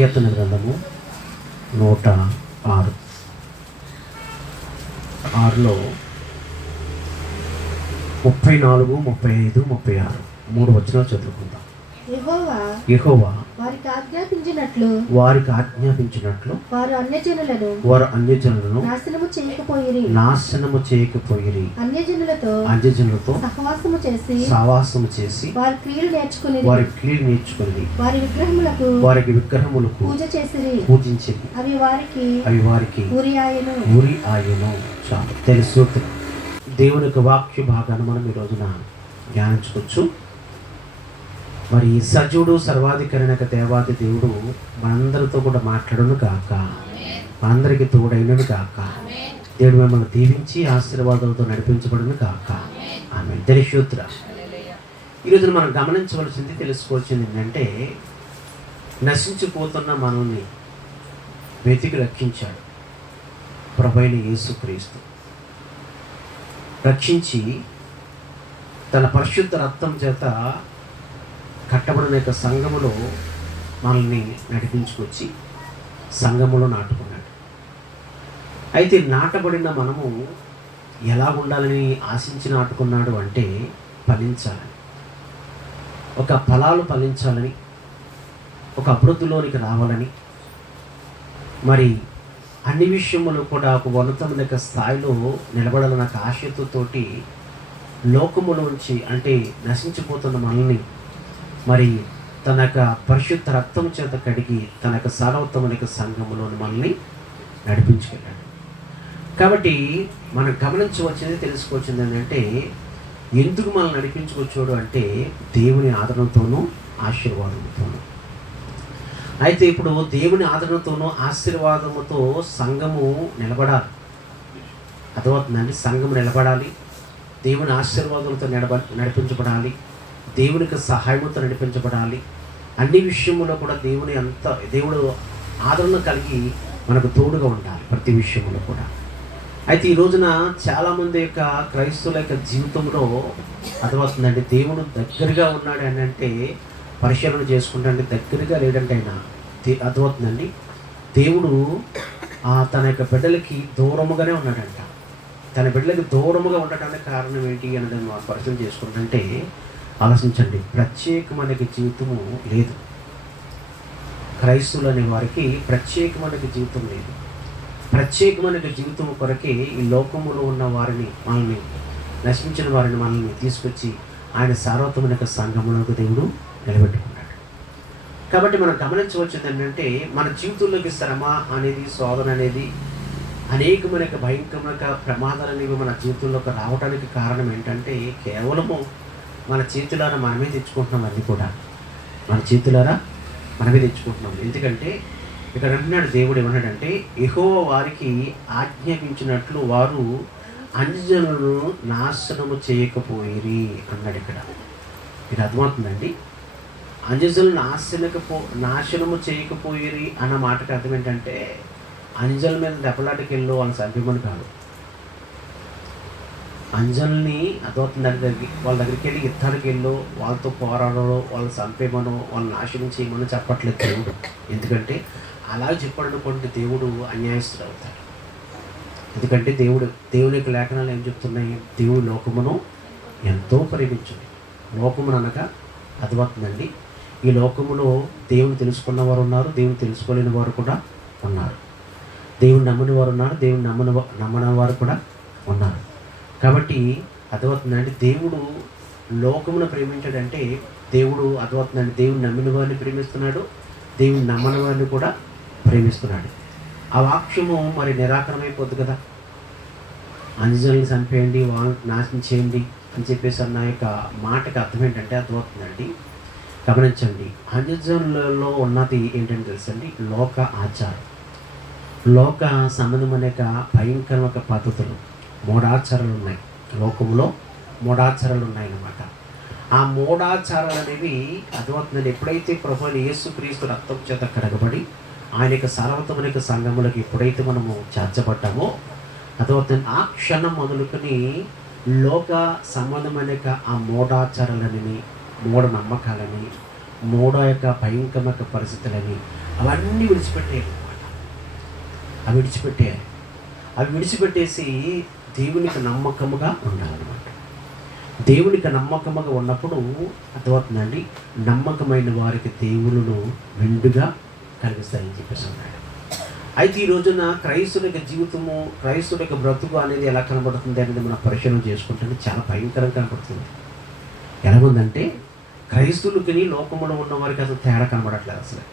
కీర్తన గ్రంథము 106లో 34, 35, 36 3 వచనాలు చదువుకుందాం. యెహోవా వారికి ఆజ్ఞాపించినట్లు వారు అన్యజనులను నాశనము చేయకపోయిరి. అన్యజనులతో సహవాసము చేసి వారి క్రియలు నేర్చుకుని వారికి విగ్రహములకు పూజించిరి. అవి వారికి ఉరి ఆయను. చాలు తెలుసు. దేవుని యొక్క వాక్య భాగాన్ని మనం ఈ రోజున ధ్యానించుకోవచ్చు. మరి సజీవుడు సర్వాధికారి దేవాది దేవుడు మనందరితో కూడా మాట్లాడును కాక, మనందరికీ తోడైనను కాక, దేవుడు మిమ్మల్ని దీవించి ఆశీర్వాదాలతో నడిపించబడును కాక. ఆమె తెలియశూద్ర. ఈరోజు మనం గమనించవలసింది, తెలుసుకోవాల్సింది ఏంటంటే, నశించిపోతున్న మనల్ని వెతికి రక్షించాడు ప్రభువైన యేసుక్రీస్తు. రక్షించి తన పరిశుద్ధ రక్తం చేత కట్టబడిన యొక్క సంఘములో మనల్ని నడిపించుకొచ్చి సంఘములో నాటుకున్నాడు. అయితే నాటబడిన మనము ఎలా ఉండాలని ఆశించి నాటుకున్నాడు అంటే, ఫలించాలని, ఒక ఫలాలు ఫలించాలని, ఒక అభివృద్ధిలోనికి రావాలని, మరి అన్ని విషయములు కూడా ఒక ఉన్నతమైన యొక్క స్థాయిలో నిలబడాలన్న ఆశతోటి లోకములోంచి, అంటే నశించిపోతున్న మనల్ని మరి తన యొక్క పరిశుద్ధ రక్తం చేత కడిగి తన యొక్క సార్వత్వమైన సంఘములోని మనల్ని నడిపించుకెళ్ళాడు. కాబట్టి మనం గమనించవచ్చింది, తెలుసుకోవచ్చింది ఏంటంటే, ఎందుకు మనల్ని నడిపించుకొచ్చాడు అంటే దేవుని ఆదరణతోనూ ఆశీర్వాదంతోనూ. అయితే ఇప్పుడు దేవుని ఆదరణతోనూ ఆశీర్వాదముతో సంఘము నిలబడాలి. అర్థమవుతుందండి? సంఘము నిలబడాలి, దేవుని ఆశీర్వాదాలతో నడిపించబడాలి, దేవునికి సహాయంతో నడిపించబడాలి. అన్ని విషయంలో కూడా దేవుడు ఆదరణ కలిగి మనకు తోడుగా ఉండాలి ప్రతి విషయంలో కూడా. అయితే ఈ రోజున చాలామంది యొక్క క్రైస్తవుల యొక్క జీవితంలో అర్థమవుతుందండి, దేవుడు దగ్గరగా ఉన్నాడు అని అంటే పరిశీలన చేసుకుంటే దగ్గరగా లేదంటే ఆయన అర్థమవుతుందండి. దేవుడు తన యొక్క బిడ్డలకి దూరముగానే ఉన్నాడంట. తన బిడ్డలకి దూరముగా ఉండటానికి కారణం ఏంటి అనేది మనం పరిశీలన చేసుకుంటుంటే, ఆలోచించండి, ప్రత్యేకమైన జీవితము లేదు. క్రైస్తవులు అనే వారికి ప్రత్యేకమైన జీవితం లేదు. ప్రత్యేకమైన జీవితం కొరకే ఈ లోకములో ఉన్న వారిని, మనల్ని నశించిన వారిని మనల్ని తీసుకొచ్చి ఆయన సార్వత్వమైన సంఘములకు దేవుడు నిలబెట్టుకున్నాడు. కాబట్టి మనం గమనించవచ్చింది ఏంటంటే, మన జీవితంలోకి శ్రమ అనేది, శోధన అనేది, అనేకమైన భయంకరమైన ప్రమాదాలు అనేవి మన జీవితంలోకి రావడానికి కారణం ఏంటంటే, కేవలము మన చేతులారా మనమే తెచ్చుకుంటున్నాం. అన్నీ కూడా మన చేతులారా మనమే తెచ్చుకుంటున్నాం. ఎందుకంటే ఇక్కడ అంటున్నాడు దేవుడు ఏమన్నాడంటే, యెహోవా వారికి ఆజ్ఞాపించినట్లు వారు అన్యజనులను నాశనము చేయకపోయిరి అన్నాడు. ఇక్కడ ఇది అర్థమవుతుందండి. అన్యజనులను నాశనము చేయకపోయిరి అన్న మాటకి అర్థం ఏంటంటే, అంజల మీద దెబ్బలాటకి వెళ్ళు వాళ్ళని చంపమని కాదు. అంజల్ని అర్థమవుతుంది, వాళ్ళ దగ్గరికి వెళ్ళి యుద్ధానికి వెళ్ళు, వాళ్ళతో పోరాడలో, వాళ్ళని చంపేమనో, వాళ్ళని నాశనం చేయమని చెప్పట్లేదు దేవుడు. ఎందుకంటే అలా చెప్పాడనుకోండి దేవుడు అన్యాయస్తుడు అవుతాడు. ఎందుకంటే దేవుని యొక్క లేఖనాలు ఏం చెప్తున్నాయి? దేవుడు లోకమును ఎంతో ప్రేమించింది. లోకమును అనగా అర్థమవుతుందండి, ఈ లోకములో దేవుని తెలుసుకున్న వారు ఉన్నారు, దేవుని తెలుసుకోలేని వారు కూడా ఉన్నారు. దేవుని నమ్మని వారు ఉన్నారు, దేవుని నమ్మని వారు కూడా ఉన్నారు. కాబట్టి అర్థమవుతుందండి, దేవుడు లోకమును ప్రేమించాడంటే దేవుడు అర్థమవుతుందండి, దేవుని నమ్మిన వారిని ప్రేమిస్తున్నాడు, దేవుని నమ్మని వారిని కూడా ప్రేమిస్తున్నాడు. ఆ వాక్యము మరి నిరాకరణమైపోద్ది కదా. అంజనులను చంపేయండి, వాళ్ళని నాశనం చేయండి అని చెప్పేసి అన్న యొక్క మాటకి అర్థం ఏంటంటే, అర్థమవుతుందండి, గమనించండి, అంజనులలో ఉన్నది ఏంటంటే తెలుసండి, లోక ఆచారం, లోక సంబంధమైన భయంకరమైన పద్ధతులు, మూఢాచారాలు ఉన్నాయి. లోకంలో మూఢాచారాలు ఉన్నాయన్నమాట. ఆ మూఢాచారాలు అనేవి అర్థమవుతుందండి, ఎప్పుడైతే ప్రభువైన యేసుక్రీస్తు రక్తం చేత కడగబడి ఆయన యొక్క సార్వత్వమైన సంఘములకు ఎప్పుడైతే మనము చేర్చబడ్డామో అర్థమవుతుంది, ఆ క్షణం మొదలుకొని లోక సంబంధమైన ఆ మూఢాచారాలని, మూఢనమ్మకాలని, మూడో యొక్క భయంకరమైన పరిస్థితులని అవన్నీ విడిచిపెట్టేయాలి అనమాట. అవి విడిచిపెట్టేసి దేవునికి నమ్మకముగా ఉండాలన్నమాట. దేవునికి నమ్మకముగా ఉన్నప్పుడు అర్థమవుతుందండి, నమ్మకమైన వారికి దేవుళ్ళు మెండుగా కలిగిస్తాయని చెప్పేసి అన్నాడు. అయితే ఈ రోజున క్రైస్తవుల యొక్క జీవితము, క్రైస్తవుల యొక్క బ్రతుకు అనేది ఎలా కనబడుతుంది అనేది మనం పరిశీలన చేసుకుంటే చాలా భయంకరంగా కనబడుతుంది. ఎలాగుందంటే క్రైస్తవులకి లోకంలో ఉన్న వారికి అసలు తేడా కనబడట్లేదు. అసలు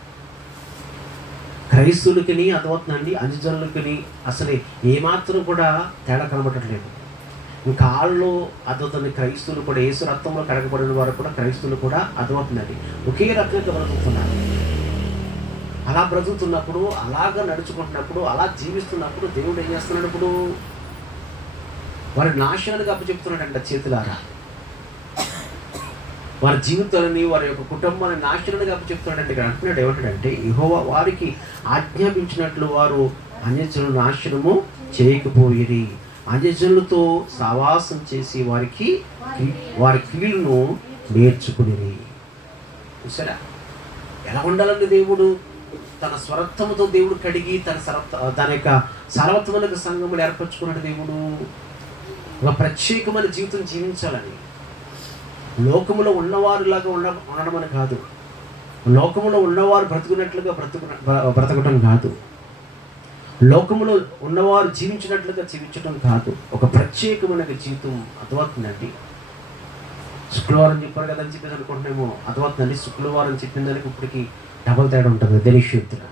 క్రైస్తవులకి అర్థమవుతుందండి, అంజనులకి అసలు ఏమాత్రం కూడా తేడా కనబడట్లేదు. ఇంకా వాళ్ళు అర్థమవుతుంది, క్రైస్తవులు కూడా యేసు రక్తంలో కడగబడిన వారు కూడా క్రైస్తవులు కూడా అర్థమవుతుందండి ఒకే రకంగా బ్రతుకుతున్నారు. అలా బ్రతుకుతున్నప్పుడు, అలాగా నడుచుకుంటున్నప్పుడు, అలా జీవిస్తున్నప్పుడు దేవుడు ఏం చేస్తున్నాడు? ఇప్పుడు వారి నాశనానికి అప్పచెప్తున్నాడంట చేతులారా. వారి జీవితాలని, వారి యొక్క కుటుంబాన్ని నాశనానికి అప్పచెప్తున్నాడంటే ఇక్కడ అంటున్నాడు. ఏమంటాడంటే, యెహోవా వారికి ఆజ్ఞాపించినట్లు వారు అన్యజనులు నాశనము చేయకపోయిరి, అన్యజనులతో సావాసం చేసి వారి కీలును నేర్చుకుని. చూసారా ఎలా ఉండాలండి? దేవుడు తన స్వరత్వముతో దేవుడు కడిగి తన యొక్క సర్వత్వములకు సంఘములు ఏర్పరచుకున్నాడు. దేవుడు ఒక ప్రత్యేకమైన జీవితం జీవించాలని, లోకములో ఉన్నవారులాగా ఉండడమని కాదు, లోకములో ఉన్నవారు బ్రతుకున్నట్లుగా బ్రతకటం కాదు, లోకములో ఉన్నవారు జీవించినట్లుగా జీవించడం కాదు, ఒక ప్రత్యేకమైన జీవితం. అర్థమవుతుందండి. శుక్రవారం చెప్పారు కదా అని చెప్పేసి అనుకుంటున్నామో, అర్థమవుతుందండి. శుక్రవారం చెప్పిన దానికి ఇప్పటికి డబల్ తేడా ఉంటుంది తెలియశుద్ధిగా.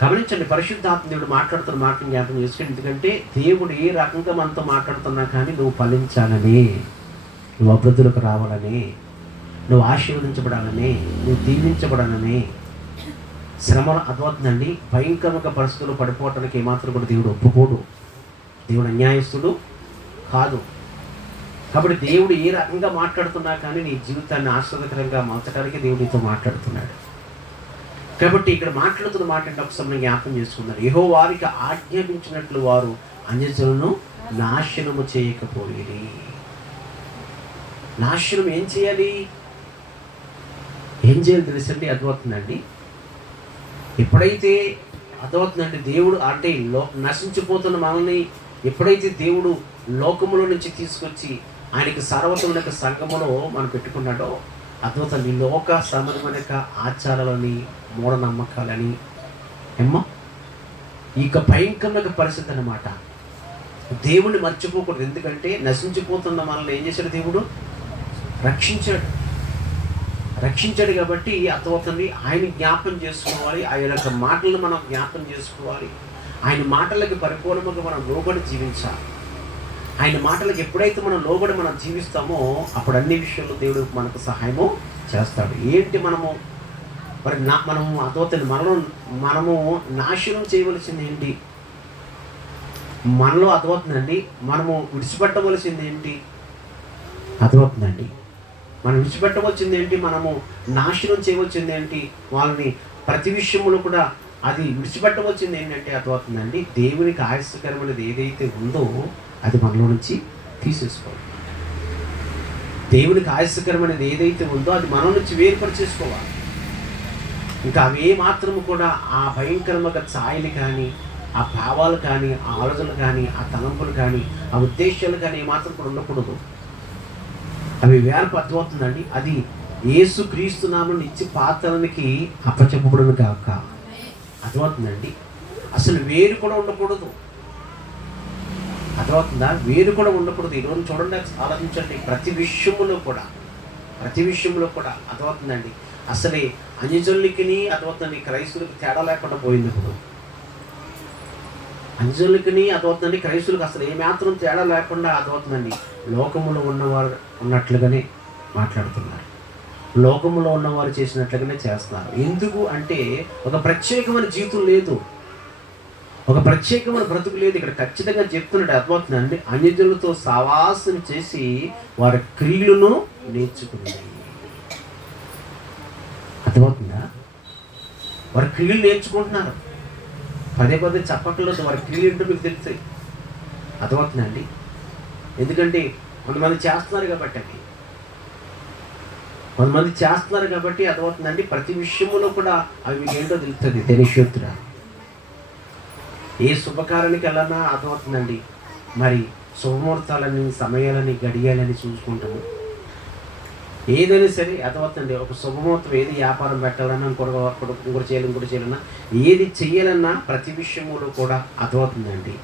గమనించండి, పరిశుద్ధాత్మ దేవుడు మాట్లాడుతున్న మాటను జ్ఞాపకం చేసుకుని. ఎందుకంటే దేవుడు ఏ రకంగా మనతో మాట్లాడుతున్నా కానీ నువ్వు ఫలించాలని, నువ్వు అభివృద్ధిలోకి రావాలని, నువ్వు ఆశీర్వదించబడాలని, నువ్వు దీవించబడాలని, శ్రమలు అర్థమవుతుందండి. భయంకరమైన పరిస్థితులు పడిపోవటానికి ఏమాత్రం కూడా దేవుడు ఒప్పుకోడు. దేవుడు అన్యాయస్తుడు కాదు. కాబట్టి దేవుడు ఏ రకంగా మాట్లాడుతున్నా కానీ నీ జీవితాన్ని ఆశ్చర్యకరంగా మార్చడానికి దేవుడు నీతో మాట్లాడుతున్నాడు. కాబట్టి ఇక్కడ మాట్లాడుతున్న మాట అంటే ఒకసారి జ్ఞాపకం చేసుకున్నారు. యెహోవా వారికి ఆజ్ఞాపించినట్లు వారు అన్యజనులను నాశనము చేయకపోయిరి. నాశనం ఏం చేయాలి తెలుసండి? అర్థమవుతుందండి. ఎప్పుడైతే అర్థమవుతుందండి, దేవుడు అంటే నశించిపోతున్న మనల్ని ఎప్పుడైతే దేవుడు లోకములో నుంచి తీసుకొచ్చి ఆయనకి సర్వతముల సంఘములో మనం పెట్టుకున్నాడో, అద్భుతం ఈ లోక సంబంధమైన ఆచారాలని, మూఢనమ్మకాలని ఇక భయంకరమైన పరిస్థితి అన్నమాట. దేవుణ్ణి మర్చిపోకూడదు. ఎందుకంటే నశించిపోతున్న మనల్ని ఏం చేశాడు? దేవుడు రక్షించాడు కాబట్టి అర్థమవుతుంది. ఆయన జ్ఞాపం చేసుకోవాలి, ఆయన యొక్క మాటలను మనం జ్ఞాపం చేసుకోవాలి, ఆయన మాటలకి పరిపూర్ణంగా మనం లోబడి జీవించాలి. ఆయన మాటలకు ఎప్పుడైతే మనం లోబడి మనం జీవిస్తామో అప్పుడు అన్ని విషయాల్లో దేవుడు మనకు సహాయము చేస్తాడు. ఏంటి మనము అర్థమవుతుంది, మనము నాశనం చేయవలసింది ఏంటి? మనలో అర్థమవుతుందండి. మనము విడిచిపెట్టవలసింది ఏంటి? అర్థమవుతుందండి. మనం విడిచిపెట్టవలసింది ఏంటి? మనము నాశనం చేయవలసింది ఏంటి? వాళ్ళని ప్రతి విషయంలో కూడా అది విడిచిపెట్టవలసింది ఏంటంటే అర్థమవుతుందండి, దేవునికి ఆయాసకరమైనది ఏదైతే ఉందో అది మనలో నుంచి తీసేసుకోవాలి. దేవునికి ఆయాసకరమైనది ఏదైతే ఉందో అది మన నుంచి వేరుపరిచేసుకోవాలి. ఇంకా అవి మాత్రము కూడా ఆ భయంకరమైన ఛాయలు కానీ, ఆ భావాలు కానీ, ఆ ఆలోచనలు కానీ, ఆ తలంపులు కానీ, ఆ ఉద్దేశాలు కానీ ఏమాత్రం కూడా ఉండకూడదు. అవి అర్థమవుతుందండి. అది యేసుక్రీస్తు నామమున ఇచ్చి పాత్రలకి అప్పచెప్పబడును కాక. అర్థమవుతుందండి. అసలు వేరు కూడా ఉండకూడదు. అర్థమవుతుందా? వేరు కూడా ఉండకూడదు. ఈరోజు చూడండి, ఆలోచించండి. ప్రతి విషయంలో కూడా అర్థమవుతుందండి. అసలే అన్యజనులకి అర్థమవుతుంది, క్రైస్తవులకు తేడా లేకుండా పోయింది. ఇప్పుడు అన్యజనులకి అర్థమవుతుందండి, క్రైస్తవులకు అసలు ఏమాత్రం తేడా లేకుండా అర్థమవుతుందండి. లోకములో ఉన్నవారు ఉన్నట్లుగానే మాట్లాడుతున్నారు, లోకములో ఉన్నవారు చేసినట్లుగానే చేస్తున్నారు. ఎందుకు అంటే ఒక ప్రత్యేకమైన జీవితం లేదు, ఒక ప్రత్యేకమైన బ్రతుకు లేదు. ఇక్కడ ఖచ్చితంగా చెప్తున్నాడు. అర్థమవుతుందండి. అన్యజనులతో సావాసం చేసి వారి క్రియలను నేర్చుకుని. అర్థమవుతుందా? వారి క్రియలు నేర్చుకుంటున్నారు. పదే చెప్పక్కర్లేదు, వారి క్రియలు ఏంటో మీకు తెలుస్తాయి. అర్థమవుతుందండి. ఎందుకంటే కొంతమంది చేస్తున్నారు కాబట్టి. కొంతమంది చేస్తున్నారు కాబట్టి అర్థమవుతుందండి. ప్రతి విషయంలో కూడా అవి మీకు ఏంటో తెలుస్తుంది. తెలియశూద్ర ఏ శుభకార్యానికి వెళ్ళన్నా అర్థమవుతుందండి. మరి శుభముహూర్తాలని, సమయాలని, గడియాలని చూసుకుంటాము. ఏదైనా సరే అర్థమవుతుంది. ఒక శుభముహూర్తం ఏది వ్యాపారం పెట్టాలన్నా, ఇంకోటి చేయాలన్నా, ఏది చెయ్యాలన్నా ప్రతి విషయంలో కూడా అర్థమవుతుందండి.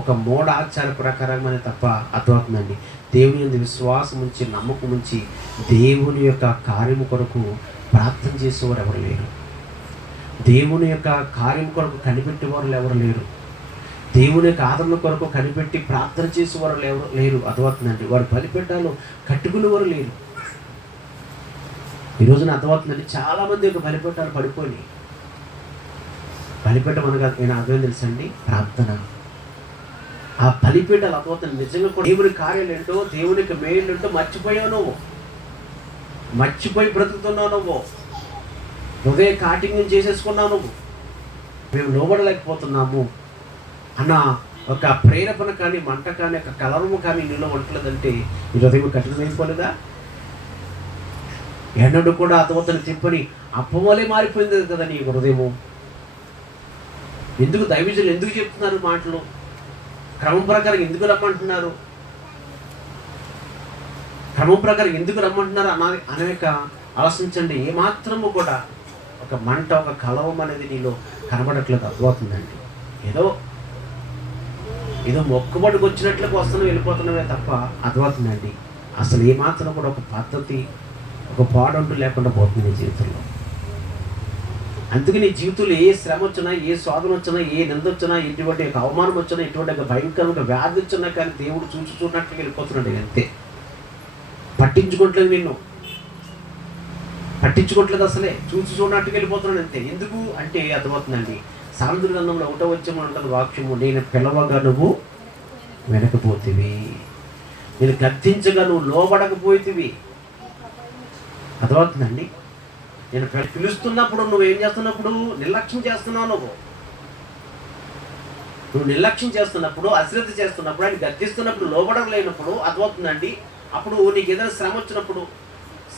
ఒక మూఢ ఆచార ప్రకారమని తప్ప అర్థమవుతుందండి. దేవుని యందు విశ్వాసం ఉంచి, నమ్మకం ఉంచి, దేవుని యొక్క కార్యము కొరకు ప్రార్థన చేసేవారు ఎవరు లేరు. దేవుని యొక్క కార్యం కొరకు కనిపెట్టేవారు ఎవరు లేరు. దేవుని యొక్క ఆదరణ కొరకు కనిపెట్టి ప్రార్థన చేసేవారు లేరు. అర్థమవుతుందండి. వారు బలిపెట్టాలు కట్టుకునేవారు లేరు. ఈ రోజున అర్థమవుతుందండి. చాలామంది యొక్క బలిపెట్టాలు పడిపోయి, బలిపెట్టమనగా నేను అర్థం తెలుసండి, ప్రార్థన. ఆ బలిపీఠాలు అర్థమవుతుంది. నిజంగా కూడా దేవుని కార్యాలు ఏంటో, దేవుని యొక్క మేలు ఏంటో మర్చిపోయావు నువ్వు. మర్చిపోయి బ్రతుకుతున్నావు నువ్వు. హృదయ కాఠిన్యం చేసేసుకున్నావు నువ్వు. మేము లోబడలేకపోతున్నాము అన్న ఒక ప్రేరేపణ కానీ, మంట కానీ, ఒక కలరము కానీ నీలో ఉండలేదంటే ఈ హృదయం కఠినమైపోలేదా? ఎన్నడూ కూడా అర్థమవుతున్న తిప్పని అప్పమోలే మారిపోయింది కదా నీ హృదయము. ఎందుకు దైవజనులు ఎందుకు చెప్తున్నారు మాటలు? క్రమం ప్రకారం ఎందుకు రమ్మంటున్నారు? క్రమం ప్రకారం ఎందుకు రమ్మంటున్నారు అనేక ఆలోచించండి. ఏమాత్రము కూడా ఒక మంట, ఒక కలవం అనేది నీలో కనబడట్లేదు. అర్థమవుతుందండి. ఏదో మొక్కుబడికి వచ్చినట్లుగా వస్తున్నాం, వెళ్ళిపోతున్నామే తప్ప అర్థమవుతుందండి. అసలు ఏమాత్రం కూడా ఒక పద్ధతి, ఒక పాడంటూ లేకుండా పోతుంది నీ జీవితంలో. అందుకే నీ జీవితంలో ఏ శ్రమ వచ్చినా, ఏ శోధన వచ్చినా, ఏ నింద వచ్చినా, ఎటువంటి అవమానం వచ్చినా, ఎటువంటి భయంకరంగా వ్యాధి వచ్చినా కానీ దేవుడు చూస్తున్నట్లు వెళ్ళిపోతున్నాడు. అంతే. పట్టించుకోవట్లేదు, నిన్ను పట్టించుకోవట్లేదు, అసలే చూడనట్టుగా వెళ్ళిపోతున్నాడు అంతే. ఎందుకు అంటే అర్థమవుతుందండి. సామెతల గ్రంథంలో 1వ వచనంలో ఉంటుంది వాక్యము, నేను పిలవగా నువ్వు వెనకపోతివి, నేను గద్దించగా నువ్వు లోబడకపోతివి. అర్థమవుతుందండి. నేను పిలుస్తున్నప్పుడు నువ్వేం చేస్తున్నప్పుడు నిర్లక్ష్యం చేస్తున్నావు. నువ్వు నిర్లక్ష్యం చేస్తున్నప్పుడు, అశ్రద్ధ చేస్తున్నప్పుడు, ఆయన గద్దిస్తున్నప్పుడు, లోబడలేనప్పుడు అర్థమవుతుందండి. అప్పుడు నీకు ఏదైనా శ్రమ వచ్చినప్పుడు,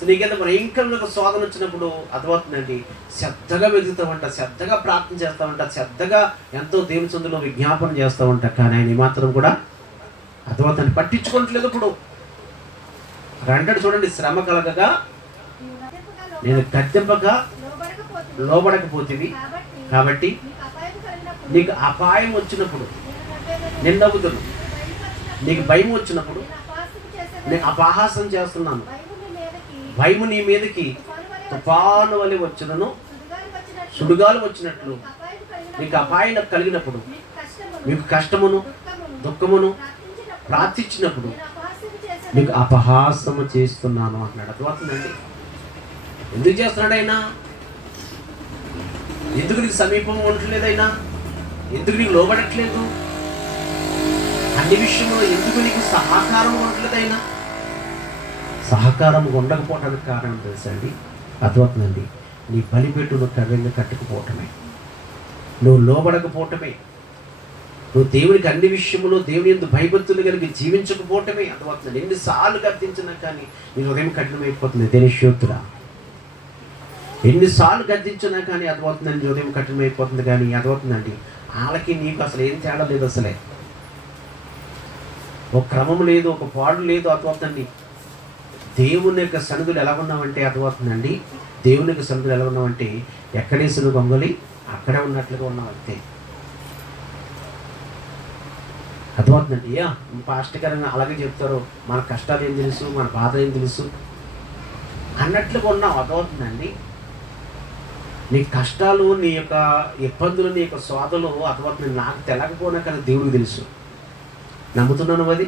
నీకేదైనా భయంకరంగా శోధన వచ్చినప్పుడు అర్థమవుతుందండి. శ్రద్ధగా వెతుకుతావంట, శ్రద్ధగా ప్రార్థన చేస్తావంట, శ్రద్ధగా ఎంతో దేవుని సందులో విజ్ఞాపన చేస్తావంట. కానీ ఆయన ఏమాత్రం కూడా అర్థమవుతుంది పట్టించుకోవట్లేదు. ఇప్పుడు అంటాడు చూడండి, శ్రమ కలగగా నేను గద్దెంపగా లోబడకపోతేవి కాబట్టి నీకు అపాయం వచ్చినప్పుడు నేను నవ్వుతాను, నీకు భయం వచ్చినప్పుడు నేను అపహాసం చేస్తున్నాను. భయము నీ మీదకి తుఫాను వలె వచ్చినను, సుడిగాలు వచ్చినట్లు నీకు అపాయం కలిగినప్పుడు, మీకు కష్టమును దుఃఖమును ప్రార్థించినప్పుడు నీకు అపహాసము చేస్తున్నాను అన్నాడు. అర్థమవుతుందండి. ఎందుకు చేస్తున్నాడు ఆయన? ఎందుకు నీకు సమీపం ఉండట్లేదు ఆయన? ఎందుకు నీకు లోబడట్లేదు? అన్ని విషయంలో ఎందుకు నీకు సహకారం ఉండట్లేదు ఆయన? సహకారం ఉండకపోవడానికి కారణం తెలుసండి. అర్థమవుతుందండి. నీ బలిపెట్టును కర్రంగా కట్టుకుపోవటమే, నువ్వు లోబడకపోవటమే, నువ్వు దేవునికి అన్ని విషయంలో దేవుని యందు భయభక్తులు కలిగి జీవించకపోవటమే. అర్థమవుతుంది. ఎన్నిసార్లు గద్దించినా కానీ నీ హృదయం కఠినమైపోతుంది. దేనిశోత్తురా, ఎన్నిసార్లు గద్దించినా కానీ అర్థమవుతుందండి, హృదయం కఠినమైపోతుంది. కానీ అర్థమవుతుందండి, వాళ్ళకి నీకు అసలు ఏం తేడా లేదు. అసలే ఒక క్రమం లేదు, ఒక పాడు లేదు. అర్థమవుతుందండి. దేవుని యొక్క సన్నిధులు ఎలా ఉన్నామంటే అర్థమవుతుందండి, దేవుని యొక్క సన్నిధులు ఎలా ఉన్నామంటే ఎక్కడేసిన గొంగలి అక్కడే ఉన్నట్లుగా ఉన్నాం అంతే. అర్థమవుతుందండి. పాస్టకరంగా అలాగే చెప్తారు, మన కష్టాలు ఏం తెలుసు, మన బాధ ఏం తెలుసు అన్నట్లుగా ఉన్నాం. అర్థమవుతుందండి. నీ కష్టాలు, నీ యొక్క ఇబ్బందులు, నీ యొక్క శోధలు అర్థమవుతుంది. నాకు తెలకపోయినా కానీ దేవుడికి తెలుసు. నమ్ముతున్నాను అది.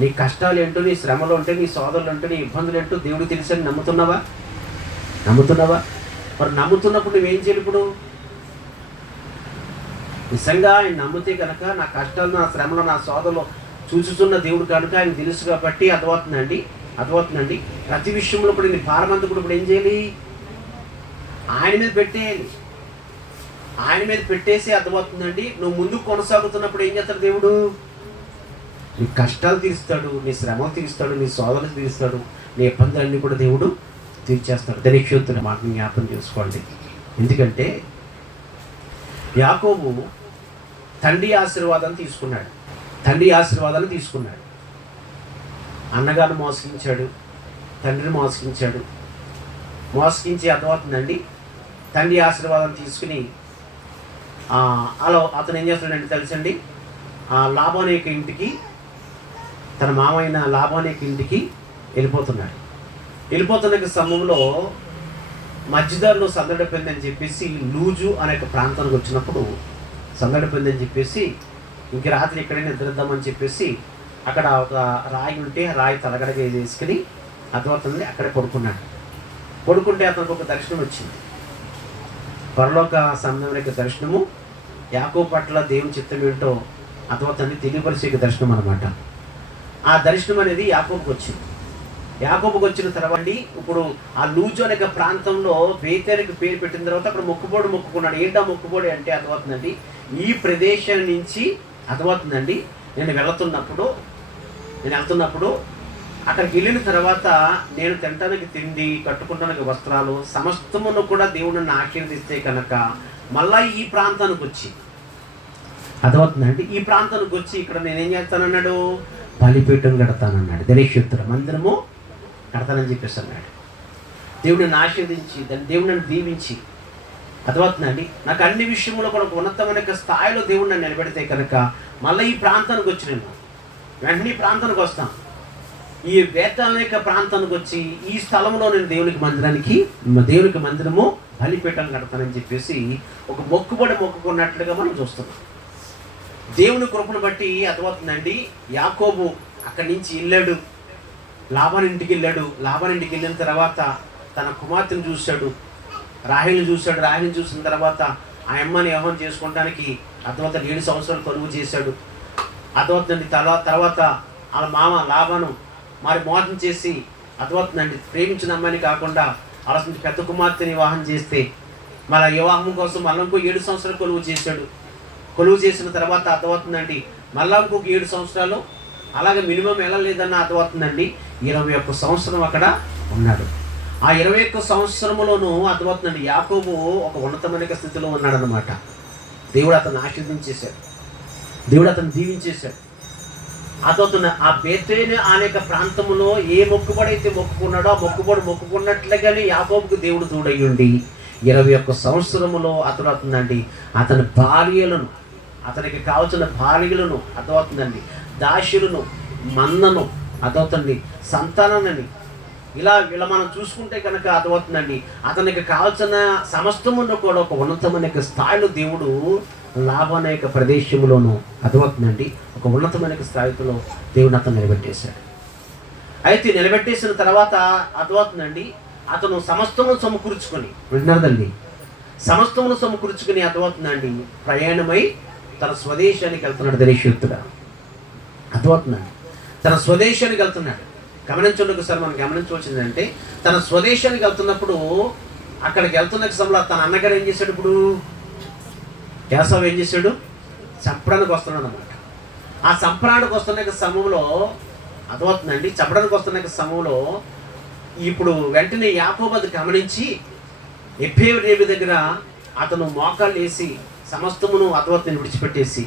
నీ కష్టాలు ఏంటో, నీ శ్రమలు ఉంటే, నీ సోదరులు అంటే, నీ ఇబ్బందులు ఏంటో దేవుడికి తెలుసని నమ్ముతున్నావా? మరి నమ్ముతున్నప్పుడు నువ్వేం చేయాలి? ఇప్పుడు నిజంగా ఆయన నమ్మితే కనుక నా కష్టాలు, నా శ్రమలు, నా సోదరులు చూసుతున్న దేవుడు కనుక ఆయన తెలుసు కాబట్టి అర్థమవుతుందండి. ప్రతి విషయంలో ఇప్పుడు నీ భారమంతా కూడా ఇప్పుడు ఏం చేయాలి? ఆయన మీద పెట్టేయాలి. ఆయన మీద పెట్టేసి అర్థమవుతుందండి. నువ్వు ముందుకు కొనసాగుతున్నప్పుడు ఏం చేస్తాడు దేవుడు? నీ కష్టాలు తీరుస్తాడు, నీ శ్రమలు తీరుస్తాడు, నీ శోధనలు తీరుస్తాడు, నీ ఇబ్బందులన్నీ కూడా దేవుడు తీర్చేస్తాడు. ధనిక్షేత్తుల మాటను జ్ఞాపకం చేసుకోండి. ఎందుకంటే యాకోబు తండ్రి ఆశీర్వాదాన్ని తీసుకున్నాడు. తండ్రి ఆశీర్వాదాన్ని తీసుకున్నాడు. అన్నగారిని మోసగించాడు, తండ్రిని మోసగించాడు. మోసగించి అర్థమవుతుందండి. తండ్రి ఆశీర్వాదాన్ని తీసుకుని అలా అతను ఏం చేస్తున్నాడంటే తెలుసండి, లాబాను యొక్క ఇంటికి, తన మామైన లాబాను యొక్క ఇంటికి వెళ్ళిపోతున్నాడు. వెళ్ళిపోతున్న సమయంలో మధ్యదారిలో సందడిపోయిందని చెప్పేసి లూజు అనే ప్రాంతానికి వచ్చినప్పుడు సందడిపోయిందని చెప్పేసి ఇంక రాత్రి ఇక్కడే నిద్రిద్దామని చెప్పేసి అక్కడ ఒక రాయి ఉంటే రాయి తలగడగా వేసుకుని అర్థమవుతుంది అక్కడే పడుకున్నాడు. పడుకుంటే అతనికి ఒక దర్శనం వచ్చింది. పరలోక సంబంధమైన యొక్క దర్శనము, యాకోబు పట్ల దేవుని చిత్తం ఏంటో అర్థమవుతుంది తెలియపరిచే దర్శనం అనమాట. ఆ దర్శనం అనేది యాకోబుకి వచ్చింది. యాకోబుకి వచ్చిన తర్వాత ఇప్పుడు ఆ లూజు అనే ప్రాంతంలో బేతేలుకి పేరు పెట్టిన తర్వాత అక్కడ మొక్కుకున్నాడు. ఏంటా మొక్కుబోడి అంటే అర్థమవుతుందండి, ఈ ప్రదేశం నుంచి అర్థమవుతుందండి నేను వెళ్తున్నప్పుడు అక్కడికి వెళ్ళిన తర్వాత నేను తినటానికి తిండి, కట్టుకుంటానికి వస్త్రాలు సమస్తమును కూడా దేవుడు నన్ను ఆశీర్వదిస్తే కనుక మళ్ళా ఈ ప్రాంతానికి వచ్చి అర్థమవుతుందండి ఈ ప్రాంతానికి వచ్చి ఇక్కడ నేనేం చేస్తానన్నాడు, బలిపీఠం కడతానన్నాడు. ధనిక్షేత్తుల మందిరము కడతానని చెప్పేసి అన్నాడు. దేవుడిని ఆశీర్వదించి దేవుడు నన్ను దీవించి అర్థమవుతుందండి నాకు అన్ని విషయంలో కూడా ఒక ఉన్నతమైన స్థాయిలో దేవుడు నన్ను నిలబెడితే కనుక మళ్ళీ ఈ ప్రాంతానికి వచ్చి నేను వెంటనే ఈ ప్రాంతానికి వస్తాను. ఈ బేతాలేక ప్రాంతానికి వచ్చి ఈ స్థలంలో నేను దేవునికి మందిరము బలిపీఠం కడతానని చెప్పేసి ఒక మొక్కుకున్నట్లుగా మనం చూస్తున్నాం. దేవుని కృపను బట్టి అర్థమవుతుందండి యాకోబు అక్కడి నుంచి వెళ్ళాడు, లాబాను ఇంటికి వెళ్ళిన తర్వాత తన కుమార్తెను చూశాడు, రాహేలుని చూసిన తర్వాత ఆ అమ్మని వివాహం చేసుకోవడానికి అర్థమవుతుంది 7 సంవత్సరాలు కలుగు చేశాడు. అర్థమవుతుందండి తర్వాత వాళ్ళ మామ లాబాను మరి మోసం చేసి అర్థమవుతుందండి ప్రేమించిన అమ్మాయిని కాకుండా అలసిన పెద్ద కుమార్తెని వివాహం చేస్తే మళ్ళీ వివాహం కోసం మళ్ళీ ఇంకో 7 సంవత్సరాలు కొలువు చేసిన తర్వాత అర్థమవుతుందండి మళ్ళీ ఇంకొక 7 సంవత్సరాలు అలాగే మినిమం వెళ్ళలేదన్న అర్థమవుతుందండి 21 సంవత్సరం అక్కడ ఉన్నాడు. ఆ 21 సంవత్సరంలోనూ అర్థమవుతుందండి యాకోబు ఒక ఉన్నతమైన స్థితిలో ఉన్నాడనమాట. దేవుడు అతను ఆశీర్వదించేశాడు, దేవుడు అతను దీవించేశాడు. అతను ఆ బేతేలు అనేక ప్రాంతంలో ఏ మొక్కుబడైతే మొక్కుకున్నాడో ఆ మొక్కుకున్నట్లుగానే యాకోబుకు దేవుడు తోడయ్యుండి 21 సంవత్సరములో అతను అతని భార్యలను, అతనికి కావాల్సిన భార్యలను అర్థమవుతుందండి, దాసులను, మన్నను అర్థమవుతుంది, సంతానాన్ని ఇలా మనం చూసుకుంటే కనుక అర్థమవుతుందండి అతనికి కావాల్సిన సమస్తమును కూడా ఒక ఉన్నతమైన స్థాయిలో దేవుడు లాబాను యొక్క ప్రదేశంలోనూ అర్థమవుతుందండి ఒక ఉన్నతమైన స్థాయిలో దేవుడు అతను నిలబెట్టేశాడు. అయితే నిలబెట్టేసిన తర్వాత అర్థమవుతుందండి అతను సమస్తమును సమకూర్చుకొని విన్నారండి అర్థమవుతుందండి ప్రయాణమై తన స్వదేశానికి వెళ్తున్నాడు. ధనిక్షేత్తుడా అర్థమవుతుందండి తన స్వదేశానికి వెళ్తున్నాడు. గమనించండి ఒకసారి మనం గమనించవలసిందంటే తన స్వదేశానికి వెళ్తున్నప్పుడు అక్కడికి వెళ్తున్న సమయంలో తన అన్నగారు ఏం చేశాడు, ఇప్పుడు యాసవ్ ఏం చేశాడు, చంపడానికి వస్తున్నాడు అనమాట. ఆ చంపడానికి వస్తున్న సమయంలో అర్థమవుతుందండి చంపడానికి వస్తున్న సమయంలో ఇప్పుడు వెంటనే యాకోబు అది గమనించి ఎబ్బేరేవి దగ్గర అతను మోకాళ్ళు వేసి సమస్తమును అర్థమవుతుంది విడిచిపెట్టేసి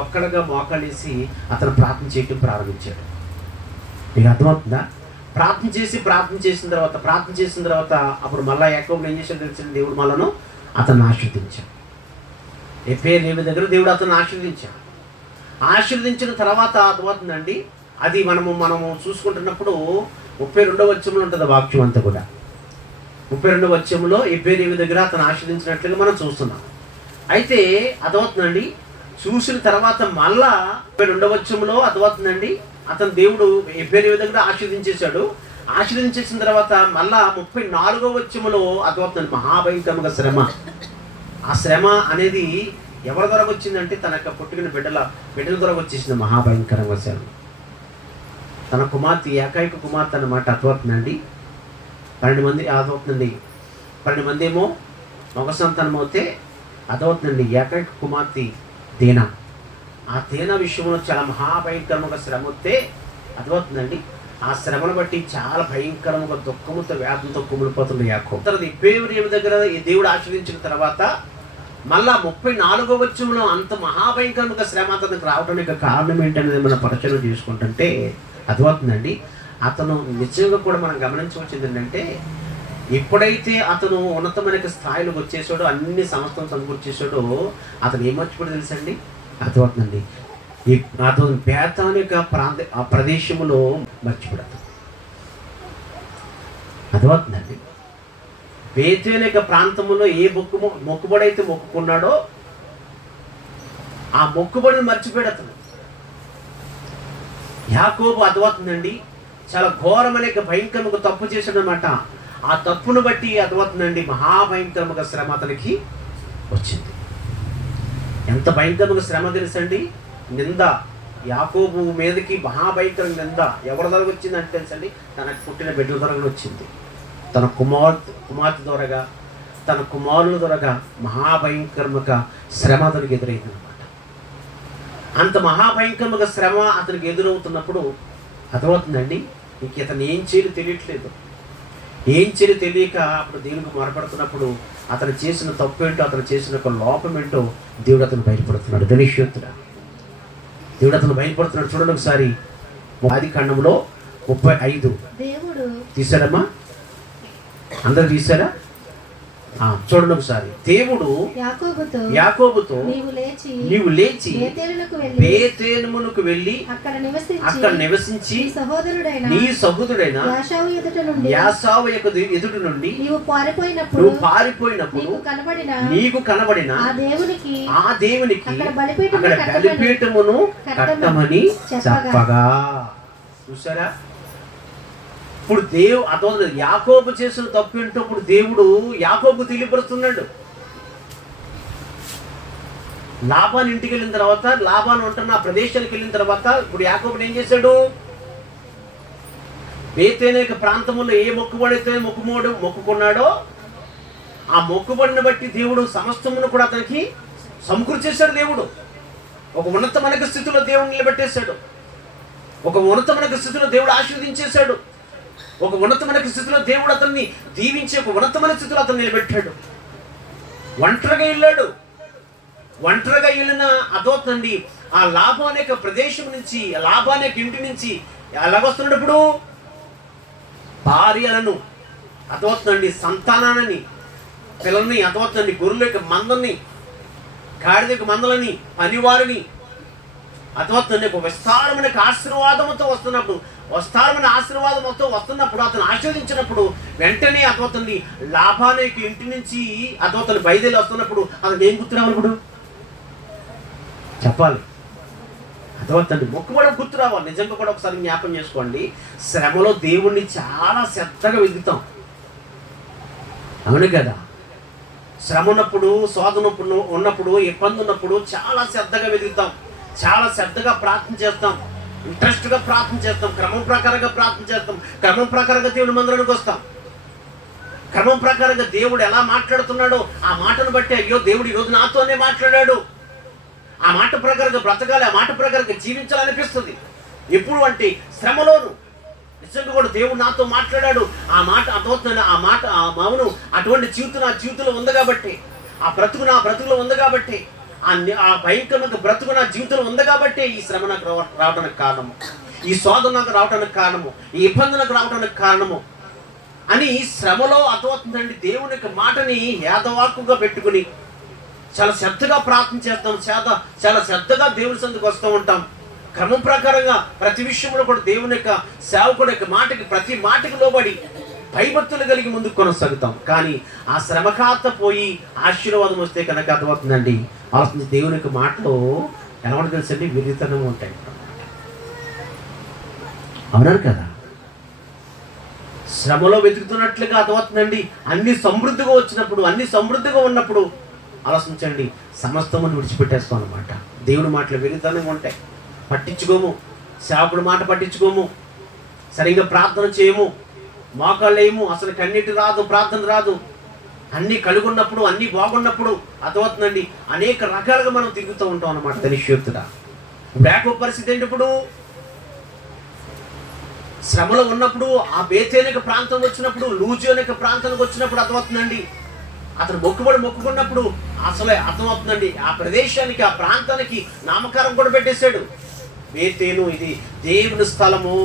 ఒక్కడగా మోకాళ్ళేసి అతను ప్రార్థన చేయటం ప్రారంభించాడు. మీకు అర్థమవుతుందా? ప్రార్థన చేసిన తర్వాత అప్పుడు మళ్ళీ యాకోబు ఏం చేశాడు తెలిసిన దేవుడు మళ్ళను అతను ఆశీర్వదించాడు. ఎబ్బేరేవి దగ్గర దేవుడు అతను ఆశీర్వదించిన తర్వాత అర్థమవుతుందండి అది మనము చూసుకుంటున్నప్పుడు 32వ వచనంలో ఉంటుంది వాక్యం అంతా కూడా. 32వ వచనంలో ఎబ్బేరేవి దగ్గర అతను ఆశీర్వదించినట్లుగా మనం చూస్తున్నాం. అయితే అర్థమవుతుందండి చూసిన తర్వాత మళ్ళా 32వ వచనంలో అర్థమవుతుందండి అతను దేవుడు ఎబ్బేరేవి దగ్గర ఆశీర్వదించేసిన తర్వాత మళ్ళా 34వ వచనంలో అర్థమవుతుంది మహాభయంకరమైన శ్రమ. ఆ శ్రమ అనేది ఎవరి ద్వారా వచ్చిందంటే తన యొక్క పుట్టిన బిడ్డల ద్వారా వచ్చేసింది మహాభయంకరంగా శ్రమ. తన కుమార్తె ఏకైక కుమార్తె అన్నమాట అర్థమవుతుందండి 12 మంది అర్థమవుతుందండి 12 మంది ఏమో మగ సంతానం అవుతే అర్థమవుతుందండి ఏకైక కుమార్తె దీనా. ఆ తేనె విషయంలో చాలా మహాభయంకరముగా శ్రమ వస్తే అర్థమవుతుందండి. ఆ శ్రమను బట్టి చాలా భయంకరముగా దుఃఖముతో వేదంతో కుమిలిపోతుంది యాకోబు. తర్వాత ఇబ్బేరీము దగ్గర ఈ దేవుడు ఆశీర్వదించిన తర్వాత మళ్ళా 34వ వచనంలో అంత మహాభయంకరముగా శ్రమ అతనికి రావడానికి కారణం ఏంటనేది మనం పరిచయం చేసుకుంటుంటే అర్థమవుతుందండి. అతను నిజంగా కూడా మనం గమనించవచ్చింది ఏంటంటే, ఎప్పుడైతే అతను ఉన్నతమైన స్థాయిలోకి వచ్చేసాడో, అన్ని సమస్తం సమకూర్చేసాడో, అతను ఏం మర్చిపోయాడు తెలుసండి? అర్థమవుతుందండి, ఈ అతను బేతాను యొక్క ఆ ప్రదేశంలో మర్చిపోయాడు. అర్థమవుతుందండి. బేతేలు యొక్క ప్రాంతంలో ఏ మొక్కుబడైతే మొక్కుకున్నాడో ఆ మొక్కుబడిని మర్చిపోయాడు అతను. యాకోబు అర్థమవుతుందండి చాలా ఘోరమైన భయంకరముగా తప్పు చేశాడనమాట. ఆ తప్పును బట్టి అర్థమవుతుందండి మహాభయంకరముగా శ్రమ అతనికి వచ్చింది. ఎంత భయంకరముగా శ్రమ తెలుసండి? నింద, యాకోబు మీదకి మహాభయంకరంగా నింద ఎవరి ద్వారా వచ్చిందంటే తెలుసండి, తనకు పుట్టిన బిడ్డల ద్వారా వచ్చింది. తన కుమార్తె ద్వారాగా, తన కుమారుల ద్వారాగా మహాభయంకరముగా శ్రమ అతనికి ఎదురైంది అనమాట. అంత మహాభయంకరముగా శ్రమ అతనికి ఎదురవుతున్నప్పుడు అర్థమవుతుందండి, ఇంక ఇతను ఏం చేయాలి తెలియట్లేదు. ఏం చేయాలి తెలియక అప్పుడు దేవునికి మొరపెడుతున్నప్పుడు అతను చేసిన తప్పు ఏంటో, అతను చేసిన ఒక లోపం ఏంటో దేవుడు అతను బయటపడుతున్నాడు. గణేశ్వరుడా, దేవుడు అతను బయటపడుతున్నాడు. చూడండి ఒకసారి ఆదికాండంలో 35 తీశారమ్మా, అందరు తీశారా? చూడండి ఒకసారి. దేవుడు యాకోబుతో నీవు లేచి బేతేలునకు వెళ్ళి అక్కడ నివసించి నీ సహోదరుడైన యాసావు ఎదుట నుండి నువ్వు పారిపోయినప్పుడు నీకు కనబడిన ఆ దేవునికి అక్కడ బలిపీఠమును కట్టమని చెప్పగా. చూసారా? ఇప్పుడు అతను యాకోబు చేసిన తప్పు ఏంటో ఇప్పుడు దేవుడు యాకోబు తెలియపరుస్తున్నాడు. లాబాను ఇంటికి వెళ్ళిన తర్వాత, లాబాను ఉంటున్న ఆ ప్రదేశానికి వెళ్ళిన తర్వాత ఇప్పుడు యాకోబుని ఏం చేశాడు? బేతేలు ప్రాంతంలో ఏ మొక్కుబడితే మొక్కుకున్నాడో ఆ మొక్కుబడిని బట్టి దేవుడు సమస్తమును కూడా అతనికి సమకూర్చేశాడు. దేవుడు ఒక ఉన్నతమైన స్థితిలో దేవుడు నిలబెట్టేశాడు. ఒక ఉన్నతమైన స్థితిలో దేవుడు ఆశీర్వదించేశాడు. ఒక ఉన్నతమైన స్థితిలో దేవుడు అతన్ని దీవించి ఒక ఉన్నతమైన స్థితిలో అతను నిలబెట్టాడు. ఒంటరిగా వెళ్ళాడు. ఒంటరిగా వెళ్ళిన అదవుతుందండి ఆ లాభం అనే ప్రదేశం నుంచి, లాభం అనే ఇంటి నుంచి ఎలాగొస్తున్నాడు? ఇప్పుడు భార్యలను అదవుతుందండి, సంతానాన్ని, పిల్లల్ని అదవుతుందండి, గొర్రెల యొక్క మందని, గాడిద యొక్క మందలని, పనివారిని అదవుతుందండి ఒక విస్తారమైన ఆశీర్వాదంతో విస్తారమైన ఆశీర్వాదంతో వస్తున్నప్పుడు అతను ఆశీర్వదించినప్పుడు వెంటనే అదవుతుంది లాభానికి ఇంటి నుంచి అదవుతుంది బయలుదేరి వస్తున్నప్పుడు అతను ఏం గుర్తు రావాలి? ఇప్పుడు చెప్పాలి. అదవుతుంది మొక్కుబడి గుర్తు రావాలి. నిజంగా కూడా ఒకసారి జ్ఞాపం చేసుకోండి. శ్రమలో దేవుణ్ణి చాలా శ్రద్ధగా వెతుకుతాం, అవును కదా? శ్రమ ఉన్నప్పుడు, శోధన ఉన్నప్పుడు, ఇబ్బంది ఉన్నప్పుడు చాలా శ్రద్ధగా వెతుకుతాం, చాలా శ్రద్ధగా ప్రార్థన చేస్తాం, ఇంట్రెస్ట్గా ప్రార్థన చేస్తాం, క్రమం ప్రకారంగా ప్రార్థన చేస్తాం, క్రమం ప్రకారంగా దేవుని మందిరానికి వస్తాం, క్రమం ప్రకారంగా దేవుడు ఎలా మాట్లాడుతున్నాడో ఆ మాటను బట్టి అయ్యో దేవుడు ఈరోజు నాతోనే మాట్లాడాడు, ఆ మాట ప్రకారంగా బ్రతకాలి, ఆ మాట ప్రకారంగా జీవించాలనిపిస్తుంది. ఎప్పుడు అంటే శ్రమలోను నిజంగా కూడా దేవుడు నాతో మాట్లాడాడు, ఆ మాట అర్థమవుతుంది, ఆ మాట ఆ మౌను అటువంటి జీవితం నా జీవితంలో ఉంది కాబట్టి, ఆ బ్రతుకు నా బ్రతుకులో ఉంది కాబట్టి, ఆ భయంకరమైన బ్రతుకు నా జీవితంలో ఉంది కాబట్టి ఈ శ్రమ నాకు రావడానికి కారణము, ఈ శోధన నాకు రావడానికి కారణము, ఈ ఇబ్బంది నాకు రావడానికి కారణము అని శ్రమలో అర్థమవుతుందండి. దేవుని యొక్క మాటని యాదవాక్కుగా పెట్టుకుని చాలా శ్రద్ధగా ప్రార్థన చేస్తాం, చాలా శ్రద్ధగా దేవుని సందుకు వస్తూ ఉంటాం. క్రమం ప్రకారంగా ప్రతి విషయంలో కూడా దేవుని యొక్క సేవకుడి యొక్క మాటకి, ప్రతి మాటకి లోబడి భయభక్తులు కలిగి ముందుకు కొనసాగుతాం. కానీ ఆ శ్రమకాత పోయి ఆశీర్వాదం వస్తే కనుక అర్థమవుతుందండి, ఆలోచించి దేవుని యొక్క మాటలో ఎలా ఉంటుంది తెలుసండి, విరితనం ఉంటాయి. అవునారు కదా? శ్రమలో వెతుకుతున్నట్లుగా అర్థమవుతుందండి. అన్ని సమృద్ధిగా వచ్చినప్పుడు, అన్ని సమృద్ధిగా ఉన్నప్పుడు ఆలోచించండి, సమస్తమును విడిచిపెట్టేస్తాం అనమాట. దేవుని మాటలు విరితనంగా ఉంటాయి, పట్టించుకోము, సేవకుడి మాట పట్టించుకోము, సరిగ్గా ప్రార్థన చేయము, మోకాళ్ళేయము, అసలు కన్నీటి రాదు, ప్రార్థన రాదు. అన్నీ కలుగున్నప్పుడు, అన్నీ బాగున్నప్పుడు అర్థమవుతుందండి అనేక రకాలుగా మనం తిరుగుతూ ఉంటాం అన్నమాట. తెలియదా? ఇప్పుడు యాకోబు పరిస్థితి ఏంటి? ఇప్పుడు శ్రమలో ఉన్నప్పుడు, ఆ బేతేలిక ప్రాంతం వచ్చినప్పుడు, లూజు అనే ప్రాంతానికి వచ్చినప్పుడు అర్థమవుతుందండి. అతను మొక్కుకున్నప్పుడు అసలే అర్థమవుతుందండి. ఆ ప్రదేశానికి, ఆ ప్రాంతానికి నామకరణం కూడా పెట్టేశాడు. బేతేలు, ఇది దేవుని స్థలము,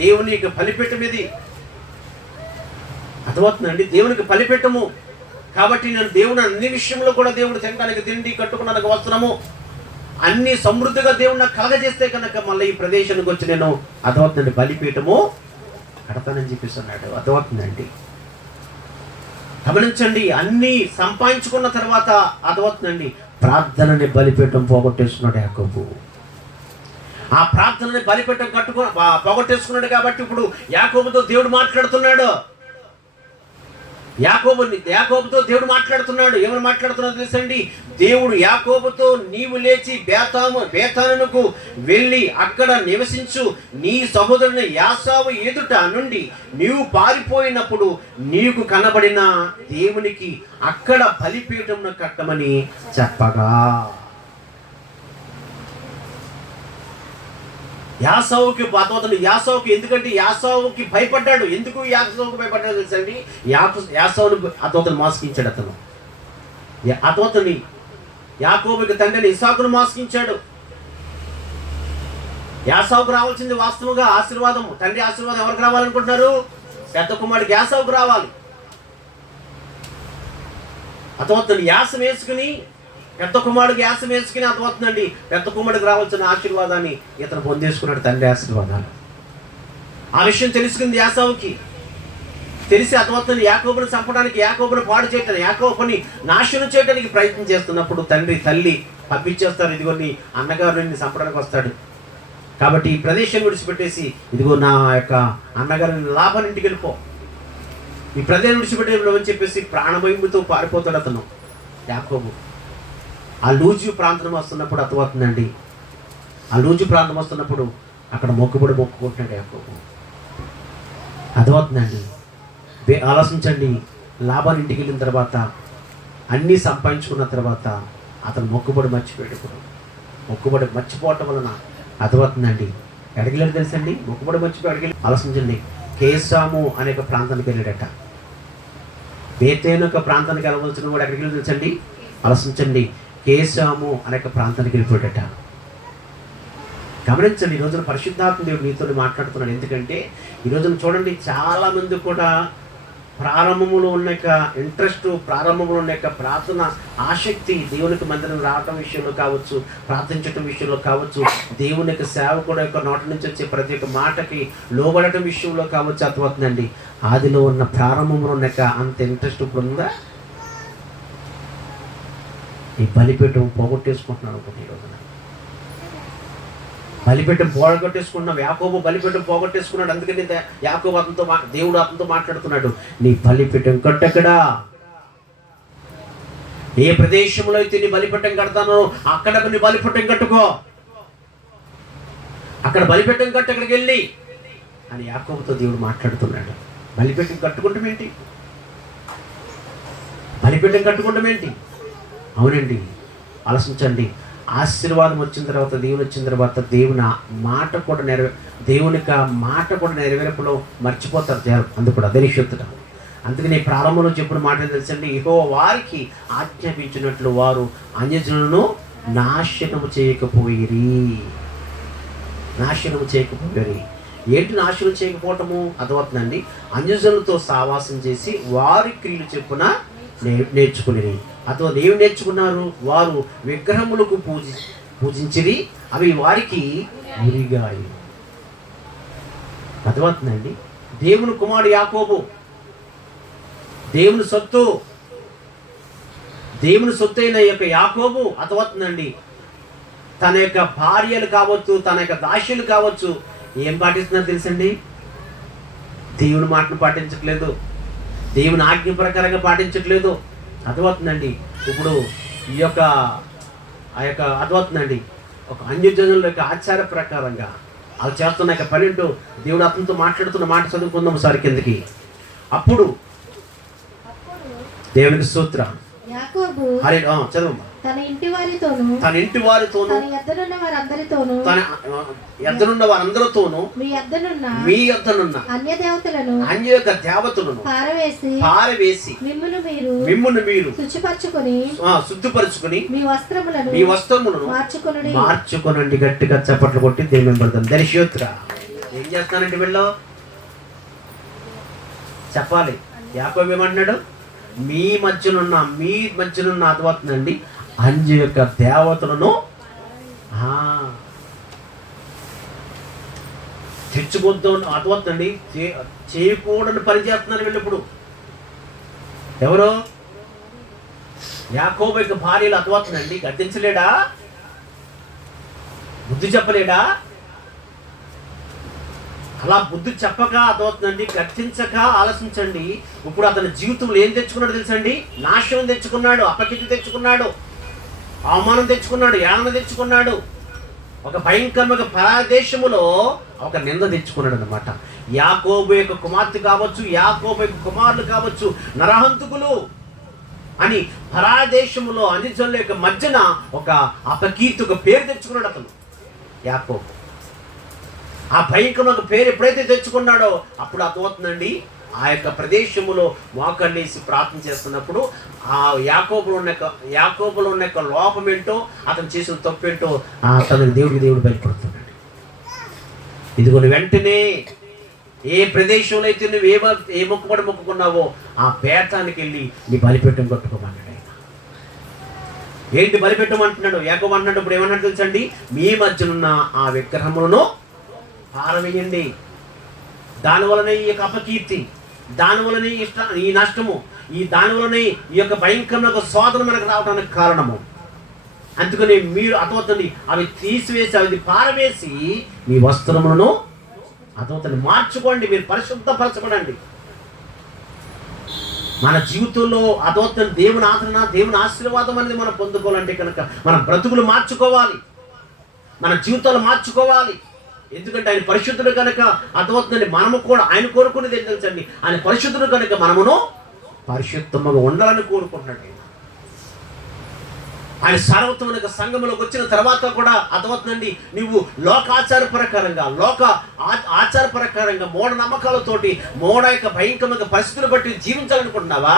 దేవునికి బలిపీఠం, ఇది అర్థమవుతుందండి. దేవునికి బలిపీఠము కాబట్టి నేను దేవుని అన్ని విషయంలో కూడా దేవుడు తినడానికి తిండి, కట్టుకున్నానికి వస్త్రము అన్ని సమృద్ధిగా దేవుడు నాకు కలగజేస్తే కనుక మళ్ళీ ఈ ప్రదేశానికి వచ్చి నేను అర్థమవుతుందండి బలిపీఠము కడతానని చెప్పిస్తున్నాడు. అర్థమవుతుందండి. గమనించండి, అన్ని సంపాదించుకున్న తర్వాత అర్థమవుతుందండి ప్రార్థనని బలిపీఠం పోగొట్టేస్తున్నాడు యాకోబు. ఆ ప్రార్థనని బలిపీఠం పోగొట్టేసుకున్నాడు కాబట్టి ఇప్పుడు యాకోబుతో దేవుడు మాట్లాడుతున్నాడు. యాకోబుతో దేవుడు మాట్లాడుతున్నాడు. ఏమని మాట్లాడుతున్నాడు తెలుసండి? దేవుడు యాకోబుతో, నీవు లేచి బేతానుకు వెళ్ళి అక్కడ నివసించు, నీ సహోదరుని యాసావు ఎదుట నుండి నీవు పారిపోయినప్పుడు నీకు కనబడిన దేవునికి అక్కడ బలిపీఠంను కట్టమని చెప్పగా, యాసావుకి ఎందుకంటే యాసావుకి భయపడ్డాడు. ఎందుకు యాసావుకి భయపడ్డాడు తెలుసండి? యాసావుని అతను మోసగించాడు. అతని యాకోబుకి తండ్రిని ఇస్సాకును మోసగించాడు. యాసావుకు రావాల్సింది వాస్తవంగా ఆశీర్వాదం, తండ్రి ఆశీర్వాదం ఎవరికి రావాలనుకుంటున్నారు? పెద్ద కుమారుడికి యాసావుకు రావాలి. అతను యాసం వేసుకుని, పెద్ద కుమారుడికి యాసం వేసుకుని అర్థమవుతుందండి పెద్ద కుమారుడికి రావాల్సిన ఆశీర్వాదాన్ని ఇతను పొందేసుకున్నాడు, తండ్రి ఆశీర్వాదాలు. ఆ విషయం తెలుసుకుంది యాసావుకి. తెలిసి అర్థమవుతుంది యాకోబుని చంపడానికి, యాకోబుని పాడు చేయడానికి, యాకోబుని నాశనం చేయడానికి ప్రయత్నం చేస్తున్నప్పుడు తల్లి పంపించేస్తారు. ఇదిగో నీ అన్నగారు నిన్ను చంపడానికి వస్తాడు కాబట్టి ఈ ప్రదేశం విడిచిపెట్టేసి, ఇదిగో నా యొక్క అన్నగారిని లాభాన్ని ఇంటికి వెళ్ళిపో, ఈ ప్రదేశం విడిచిపెట్టేమని చెప్పేసి ప్రాణభయముతో పారిపోతాడు అతను యాకోబు. ఆ లూజు ప్రాంతం వస్తున్నప్పుడు అర్థమవుతుందండి, ఆ లూజు ప్రాంతం వస్తున్నప్పుడు అక్కడ మొక్కుకుంటున్నాడు యాకోబు. అర్థమవుతుందండి. ఆలోచించండి, లాభాన్ని ఇంటికి వెళ్ళిన తర్వాత అన్నీ సంపాదించుకున్న తర్వాత అతను మొక్కుబడి మర్చిపోవటం వలన అర్థమవుతుందండి ఎడగిలేడు తెలుసండి. మొక్కుబడి మర్చిపోయి అడిగి ఆలోచించండి. కేసాము అనే ప్రాంతానికి వెళ్ళాడట. బేతేను ఒక ప్రాంతానికి వెళ్ళవలసిన కూడా ఎక్కడికి వెళ్ళి తెలుసండి? ఆలోచించండి, కేసాము అనే ప్రాంతానికి వెళ్ళిపోయాడట. గమనించండి, ఈ రోజున పరిశుద్ధాత్మ దేవుడు మీతో మాట్లాడుతున్నాడు. ఎందుకంటే ఈ రోజున చూడండి, చాలామంది కూడా ప్రారంభంలో ఉన్న ఇంట్రెస్ట్, ప్రారంభంలో ఉన్న ప్రార్థన ఆసక్తి, దేవునికి మందిరం రావటం విషయంలో కావచ్చు, ప్రార్థించటం విషయంలో కావచ్చు, దేవుని యొక్క సేవకుడు యొక్క నోటి నుంచి వచ్చే ప్రతి ఒక్క మాటకి లోబడటం విషయంలో కావచ్చు, అర్థమవుతుందండి. ఆదిలో ఉన్న ప్రారంభంలో ఉన్న అంత ఇంట్రెస్ట్ ఇప్పుడు ఉందా? ఈ బలిపీఠం పోగొట్టేసుకుంటున్నాను అనుకుంటే ఈ రోజున బలిపీఠం పోగొట్టేసుకున్నాం. యాకోబు బలిపీఠం పోగొట్టేసుకున్నాడు. అందుకని యాకోబు దేవుడు అతనితో మాట్లాడుతున్నాడు, నీ బలిపీఠం కట్టెక్కడా? ఏ ప్రదేశంలో అయితే నీ బలిపీఠం కడతానో అక్కడ నీ బలిపీఠం కట్టుకో, అక్కడ బలిపీఠం కట్టు, అక్కడికి వెళ్ళి అని యాకోబుతో దేవుడు మాట్లాడుతున్నాడు. బలిపీఠం కట్టుకుంటాం ఏంటి? బలిపీఠం కట్టుకుంటాం ఏంటి? అవునండి, ఆలోచించండి. ఆశీర్వాదం వచ్చిన తర్వాత, దేవుని వచ్చిన తర్వాత దేవుని మాట కూడా దేవునికి మాట కూడా నెరవేర్పులో మర్చిపోతారు జనం. అందుకు కూడా అదనిషత్తుట. అందుకని ప్రారంభంలో చెప్పిన మాట తెలుసండి, యెహోవా వారికి ఆజ్ఞాపించినట్లు వారు అన్యజనులను నాశనము చేయకపోయిరి. ఏంటి నాశనం చేయకపోవటము? అర్థమవుతుందండి, అన్యజనులతో సావాసం చేసి వారి క్రియలు చెప్పున నేర్చుకుని. అతో ఏమి నేర్చుకున్నారు? వారు విగ్రహములకు పూజించిరి, అవి వారికి ఉరిగాయి. అర్థమవుతుందండి. దేవుని కుమారుడు యాకోబు, దేవుని సొత్తు అయిన యొక్క యాకోబు అర్థమవుతుందండి, తన యొక్క భార్యలు కావచ్చు, తన యొక్క దాస్యులు కావచ్చు, ఏం పాటిస్తున్నారు తెలుసండి? దేవుని మాటను పాటించట్లేదు, దేవుని ఆజ్ఞ ప్రకారంగా పాటించట్లేదు. అర్థమవుతుందండి. ఇప్పుడు ఈ యొక్క అర్థమవుతుందండి, ఒక అన్యజనుల యొక్క ఆచార ప్రకారంగా వాళ్ళు చేస్తున్న యొక్క పనింటూ దేవుడు అతనితో మాట్లాడుతున్న మాట చదువుకుందాం సారి కిందకి. అప్పుడు దేవునికి స్తోత్రం. చదవమ్మా. తన ఇంటి వారితోను తన తన యొద్దనున్న వారందరితోను తన యొద్దనున్న వారందరితోను మీ యొద్దనున్న అన్య దేవతలను అన్య దేవతలను పారవేసి మిమ్మును మీరు శుద్ధిపరచుకొని మీ వస్త్రములను మార్చుకొనండి. గట్టిగా చప్పట్లు కొట్టి దేవుని పడతాం. దర్శోత్ర ఏం చేస్తానంటే వీళ్ళు చెప్పాలి. యాకోబు ఏమంటున్నాడు? మీ మధ్యనున్న అర్థమవుతుందండి అంజు యొక్క దేవతలను తెచ్చుకొద్దాం అర్థమవుతుందండి. చేయకూడని పని చేస్తున్నారు వీళ్ళు. ఇప్పుడు ఎవరో యాకోబు యొక్క భార్యలు అర్థమవుతుందండి. గద్దించలేడా? బుద్ధి చెప్పలేడా? అలా బుద్ధి చెప్పక అర్థమవుతుందండి. గర్తించక ఆలోచించండి. ఇప్పుడు అతని జీవితంలో ఏం తెచ్చుకున్నాడు తెలుసండి? నాశనం తెచ్చుకున్నాడు, అపకీర్తి తెచ్చుకున్నాడు, అవమానం తెచ్చుకున్నాడు, యాతన తెచ్చుకున్నాడు. ఒక భయంకరమైన పరదేశములో ఒక నింద తెచ్చుకున్నాడు అనమాట. యాకోబు యొక్క కుమార్తె కావచ్చు, యాకోబు యొక్క కుమారులు కావచ్చు నరహంతకులు అని పరదేశములో అన్యజనుల యొక్క మధ్యన ఒక అపకీర్తి, ఒక పేరు తెచ్చుకున్నాడు అతను యాకోబు. ఆ భయంకరమైన పేరు ఎప్పుడైతే తెచ్చుకున్నాడో అప్పుడు అర్థమవుతుందండి. ఆ యొక్క ప్రదేశములో మోకళ్ళేసి ప్రార్థన చేస్తున్నప్పుడు ఆ యాకోబులో ఉన్న యొక్క లోపం ఏంటో, అతను చేసిన తప్పు ఏంటో తనకు దేవుడు బయటపడుతున్నాడు. ఇదిగోని వెంటనే ఏ ప్రదేశంలో అయితే నువ్వు ఏ మొక్కుకున్నావో ఆ పేటానికి వెళ్ళి నీ బలిపెట్టం కొట్టుకోమన్నాడు ఆయన. ఏంటి బలిపెట్టమంటున్నాడు? యాకోబు అన్నాడు. ఇప్పుడు ఏమన్నాడు తెలుసండి? మీ మధ్యనున్న ఆ విగ్రహములను పారవేయండి. దానివలనే ఈ యొక్క అపకీర్తి, దానివలనే ఈ నష్టము, దానివలనే ఈ యొక్క భయంకరమైన శోధన మనకు రావడానికి కారణము. అందుకని మీరు అర్థమవుతుంది అవి తీసివేసి అవి పారవేసి మీ వస్త్రములను అర్థమవుతుంది మార్చుకోండి. మీరు పరిశుద్ధపరచబడండి. మన జీవితంలో అర్థమవుతుంది దేవుని ఆదరణ, దేవుని ఆశీర్వాదం అనేది మనం పొందుకోవాలంటే కనుక మన బ్రతుకులు మార్చుకోవాలి, మన జీవితాలు మార్చుకోవాలి. ఎందుకంటే ఆయన పరిశుద్ధుడు కనుక అర్థమవుతుందండి. మనము కూడా ఆయన కోరుకునేది ఏం తెలుసండి? ఆయన పరిశుద్ధుడు కనుక మనమును పరిశుద్ధంగా ఉండాలని కోరుకుంటున్నాడు. ఆయన సార్వత్రిక సంఘంలోకి వచ్చిన తర్వాత కూడా అర్థమవుతుందండి. నువ్వు లోకాచార ప్రకారంగా మూఢ నమ్మకాలతోటి మూఢ యొక్క భయంకరమైన పరిస్థితులు బట్టి జీవించాలనుకుంటున్నావా?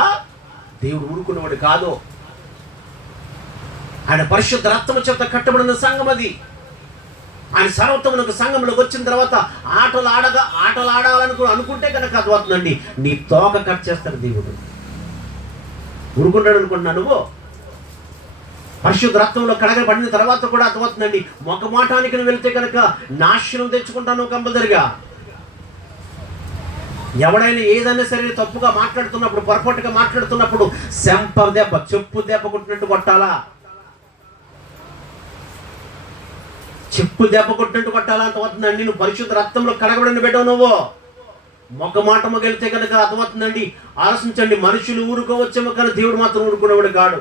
దేవుడు ఊరుకున్నవాడు కాదు. ఆయన పరిశుద్ధ రక్తము చేత కట్టబడిన సంఘం అది. ఆయన సర్వోత్తమునకు సంఘంలోకి వచ్చిన తర్వాత ఆటలు ఆడాలనుకుంటే కనుక అర్థమవుతుందండి నీ తోక కట్ చేస్తాడు దేవుడు. ఊరుకుంటాడు అనుకుంటున్నా నువ్వు? పరిశుద్ధ రక్తంలో కడగబడిన తర్వాత కూడా అర్థమవుతుందండి మొక్కమాటానికి నువ్వు వెళ్తే కనుక నాశనం తెచ్చుకుంటాను కంపల్సరిగా. ఎవడైనా ఏదైనా సరే తప్పుగా మాట్లాడుతున్నప్పుడు, పొరపాటుగా మాట్లాడుతున్నప్పుడు చెప్పు దెబ్బ కొట్టినట్టు కొట్టాలా? చెప్పు దెబ్బ కొట్టినట్టు కొట్టాలా? అర్థమవుతుందండి. నువ్వు పరిశుద్ధ రక్తంలో కడగబడిన బిడ్డవు. నువ్వు మొక్కమాటము వెళ్తే కనుక అర్థమవుతుందండి. ఆలోచించండి. మనుషులు ఊరుకోవచ్చేమో కానీ దేవుడు మాత్రం ఊరుకునేవాడు కాడు.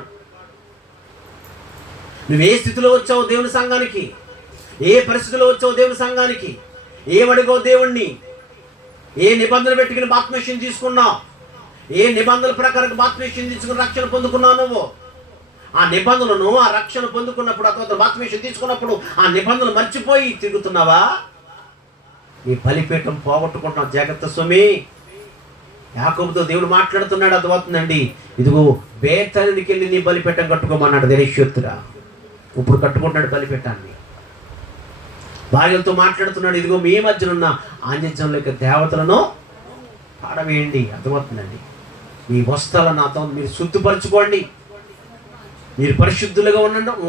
నువ్వు ఏ స్థితిలో వచ్చావు దేవుని సంఘానికి, ఏ పరిస్థితిలో వచ్చావు దేవుని సంఘానికి, ఏమడిగో దేవుణ్ణి, ఏ నిబంధన పెట్టుకుని బాప్తిస్మం తీసుకున్నావు, ఏ నిబంధనల ప్రకారం బాప్తిస్మం తీసుకుని రక్షణ పొందుకున్నావు. నువ్వు ఆ నిబంధనలను, ఆ రక్షణ పొందుకున్నప్పుడు, ఆ బాప్తిస్మం తీసుకున్నప్పుడు ఆ నిబంధనలు మర్చిపోయి తిరుగుతున్నావా? నీ బలిపీఠం పోగొట్టుకుంటున్నావు. జాగ్రత్త స్వామి. యాకోబుతో దేవుడు మాట్లాడుతున్నాడు. అర్థమవుతుందండి. ఇదిగో బేతనికి వెళ్ళి నీ బలిపీఠం కట్టుకోమన్నాడు దేశోత్తురా. ఇప్పుడు కట్టుకుంటున్నాడు బలిపీఠాన్ని. భార్యలతో మాట్లాడుతున్నాడు. ఇదిగో మీ మధ్యనున్న ఆంజన్యుల యొక్క దేవతలను పాడవేయండి. అర్థమవుతుందండి. మీ వస్త్రాలను నాతో మీరు శుద్ధిపరచుకోండి. మీరు పరిశుద్ధులుగా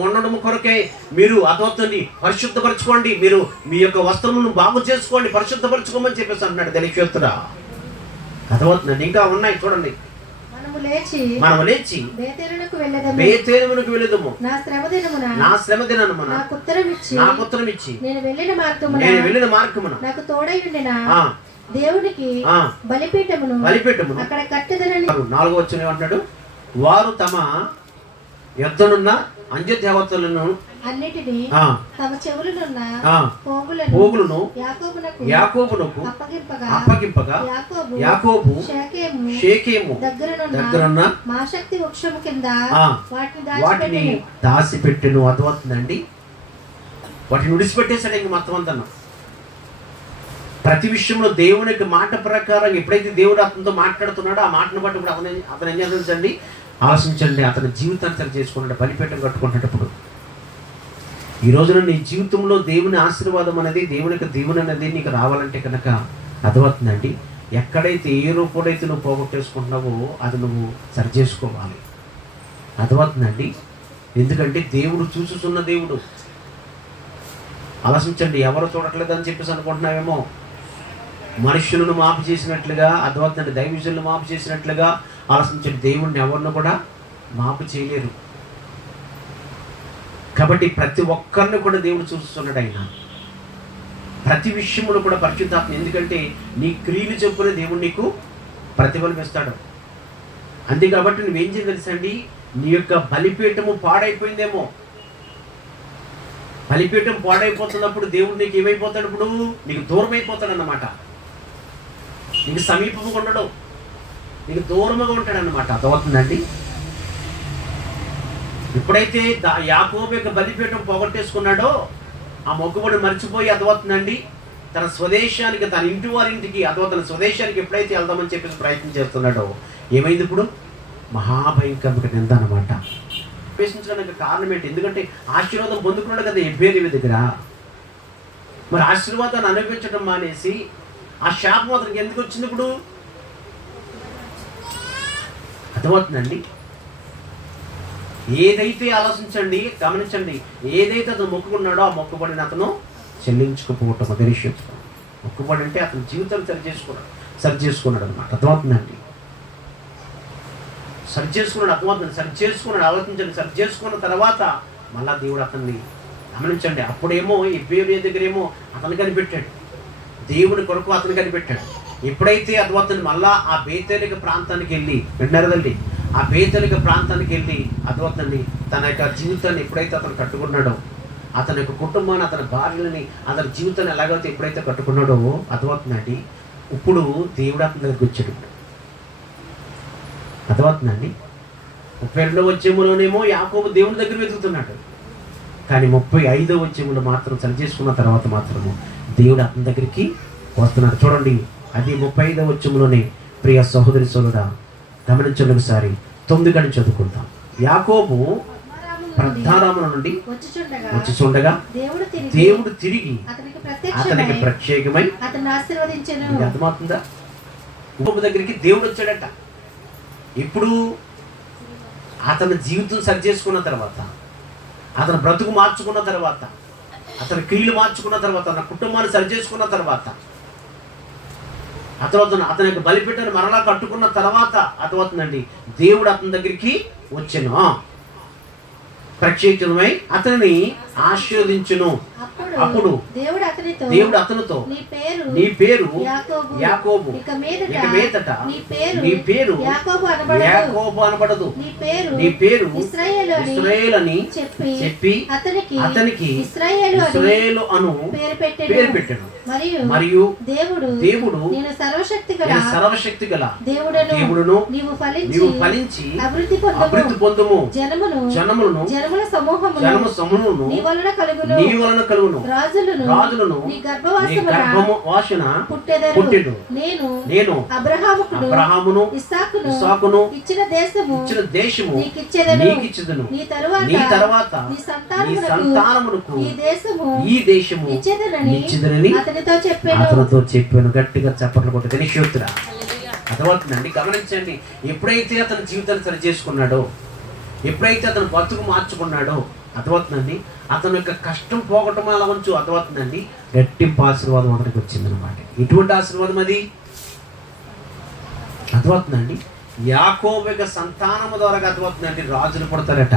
ఉండడం కొరకే మీరు అర్థమవుతుంది పరిశుద్ధపరచుకోండి. మీరు మీ యొక్క వస్త్రములను బాగు చేసుకోండి, పరిశుద్ధపరచుకోమని చెప్పేసి అన్నాడు దేశోత్తురా. అర్థమవుతుందండి. ఇంకా ఉన్నాయి చూడండి. మనము లేచి బేతేలునకు వెళ్ళెదము. నా శ్రమ దినమున నాకు ఉత్తరం ఇచ్చి నేను వెళ్ళిన మార్గమున నాకు తోడై ఉండిన దేవునికి బలిపీఠమును అక్కడ కట్టెదనని. 4వ వచనం ఏమంటున్నాడు? వారు తమ యొద్దనున్న అన్య దేవతలను అన్నిటిని ఆ, తమ చెవులనున్న ఆ, పోగులను యాకోబునకు అప్పగింపగా యాకోబు షేకెము దగ్గరున్న మాశక్తి వృక్షము కింద ఆ, వాటిని వాటిని దాచిపెట్టెను. దాచిపెట్టెను. అర్థమవుతుందండి, వాటిని విడిచిపెట్టేశాడు ఇంక మొత్తం అంతా. ప్రతి విషయంలో దేవుని యొక్క మాట ప్రకారం ఎప్పుడైతే దేవుడు అతనితో మాట్లాడుతున్నాడో ఆ మాటను బట్టి ఇప్పుడు అతను ఏం చేస్తుందండి, ఆలోచించండి. అతని జీవితాన్ని సరి చేసుకున్నాడు, బలిపీఠం కట్టుకుంటున్నప్పుడు. ఈ రోజున నీ జీవితంలో దేవుని ఆశీర్వాదం అనేది, దేవుని యొక్క దీవెన అనేది నీకు రావాలంటే కనుక అర్థమవుతుందండి, ఎక్కడైతే ఏ రూపంలో నువ్వు పోగొట్టేసుకుంటున్నావో అది నువ్వు సరి చేసుకోవాలి. అర్థమవుతుందండి, ఎందుకంటే దేవుడు చూసుచున్న దేవుడు. ఆలోచించండి, ఎవరు చూడట్లేదని చెప్పేసి అనుకుంటున్నావేమో. మనుషులను మాపు చేసినట్లుగా, అర్థమవుతుందండి, దైవజనులను మాపు చేసినట్లుగా ఆలోచించండి. దేవుడిని ఎవరిని కూడా మాపు చేయలేరు. కాబట్టి ప్రతి ఒక్కరిని కూడా దేవుడు చూస్తున్నాడు. ఆయన ప్రతి విషయంలో కూడా పరిశుద్ధాత్మ, ఎందుకంటే నీ క్రియలు చెప్పుకునే దేవుడు నీకు ప్రతిఫలం ఇస్తాడు. అంతే కాబట్టి నువ్వేం చేయాలి తెలుసండి, నీ యొక్క బలిపీఠము పాడైపోయిందేమో. బలిపీఠం పాడైపోతున్నప్పుడు దేవుడు నీకు ఏమైపోతాడు, ఇప్పుడు నీకు దూరం అయిపోతాడు అన్నమాట. నీకు సమీపంగా ఉండడు, నీకు దూరంగా ఉంటాడు అన్నమాట. అర్థమవుతుందండి, ఎప్పుడైతే యాకోబు యొక్క బలిపీఠం పోగొట్టేసుకున్నాడో ఆ మొక్కుబడి మర్చిపోయి, అర్థమవుతుందండి, తన స్వదేశానికి, తన ఇంటి వారింటికి, అథవా తన స్వదేశానికి ఎప్పుడైతే వెళ్దామని చెప్పేసి ప్రయత్నం చేస్తున్నాడో ఏమైంది, ఇప్పుడు మహాభయంకరమైన నింద అన్నమాట. ఉపేక్షించడానికి కారణం ఏంటి? ఎందుకంటే ఆశీర్వాదం పొందుకున్నాడు కదా ఎబ్బేలి దగ్గర. మరి ఆశీర్వాదాన్ని అనుభవించడం మానేసి ఆ శాపం అతనికి ఎందుకు వచ్చింది ఇప్పుడు? అర్థమవుతుందండి, ఏదైతే ఆలోచించండి, గమనించండి, ఏదైతే అతను మొక్కుకున్నాడో ఆ మొక్కుబడిని అతను చెల్లించుకోపోవటం. అదే విషయం. మొక్కుబడి అంటే అతని జీవితాన్ని సరి చేసుకున్నాడు అనమాట. అర్థమవుతుందండి, సరి చేసుకున్నాడు. ఆలోచించండి, సరి చేసుకున్న తర్వాత మళ్ళా దేవుడు అతన్ని, గమనించండి, అప్పుడేమో ఈ బేబీ దగ్గరేమో అతను కనిపెట్టాడు, దేవుని కొరకు అతను కనిపెట్టాడు. ఎప్పుడైతే అతను మళ్ళా ఆ బేతేలిక ప్రాంతానికి వెళ్ళి, విన్నారదండి, ఆ బేతేలిక ప్రాంతానికి వెళ్ళి అతను తన యొక్క జీవితాన్ని ఎప్పుడైతే అతను కట్టుకున్నాడో, అతని యొక్క కుటుంబాన్ని, అతని భార్యని, అతని జీవితాన్ని ఎలాగైతే ఎప్పుడైతే కట్టుకున్నాడో అర్థమవుతుందండి, ఇప్పుడు దేవుడు అతని దగ్గరికి వచ్చాడు. అర్థమవుతుందండి, 32వ అధ్యాయంలోనేమో యాకోబు దేవుని దగ్గర వెతుకుతున్నాడు, కానీ 35వ అధ్యాయంలో మాత్రం సరి చేసుకున్న తర్వాత మాత్రము దేవుడు అతని దగ్గరికి వస్తున్నాడు. చూడండి, అది 35వ అధ్యాయంలోనే. ప్రియ సహోదరి సోదరుడా, గమనించండి, ఒకసారి 9 గంటలు చదువుకుంటాం. యాకోబు ప్రధానముల నుండి వచ్చి చూడగా దేవుడు తిరిగి అతనికి ప్రత్యేకమై అతన్ని ఆశీర్వదించెను. అర్థమవుతుందా? యాకోబు దగ్గరికి దేవుడు వచ్చాడట. ఇప్పుడు అతని జీవితం సరి చేసుకున్న తర్వాత, అతని బ్రతుకు మార్చుకున్న తర్వాత, అతని క్రియలు మార్చుకున్న తర్వాత, తన కుటుంబాన్ని సరి చేసుకున్న తర్వాత, అతని యొక్క బలిపీఠాన్ని మరలా కట్టుకున్న తర్వాత అర్థమవుతుందండి, దేవుడు అతని దగ్గరికి వచ్చెను, ప్రత్యేకమై అతనిని ఆశీర్వదించును. అప్పుడు దేవుడు అతనితో, నీ పేరు యాకోబు, ఇక మీదట నీ పేరు యాకోబు అనబడదు, నీ పేరు ఇశ్రాయేలు అని చెప్పి అతనికి ఇశ్రాయేలు అను పేరు పెట్టాడు. మరియు దేవుడు నేను సర్వశక్తి గల దేవుడును, నీవు ఫలించి అభివృద్ధి పొందుము, జనములను జనముల సమూహమును నీ వలన కలుగును, రాజులను నీ గర్భవాసన పుట్టెదరు. నేను అబ్రహామును ఇస్సాకును ఇచ్చిన దేశము నీకిచ్చెదను. నీ తరువాత నీ సంతానమునకు ఈ దేశము ఇచ్చెదనని అతనితో చెప్పాను. గట్టిగా చప్పట్లు కొట్టి తెలియరా? అర్థమవుతుందండి, గమనించండి, ఎప్పుడైతే అతని జీవితాన్ని సరి చేసుకున్నాడో, ఎప్పుడైతే అతను బతుకు మార్చుకున్నాడో, అర్థమవుతుందండి, అతని యొక్క కష్టం పోగొట్టడం అలా ఉంచు, అర్థమవుతుందండి, రెట్టింపు ఆశీర్వాదం అతనికి వచ్చిందనమాట. ఎటువంటి ఆశీర్వాదం అది? అర్థమవుతుందండి, యాకోబు యొక్క సంతానము ద్వారా అర్థమవుతుందండి, రాజులు పుడతారట.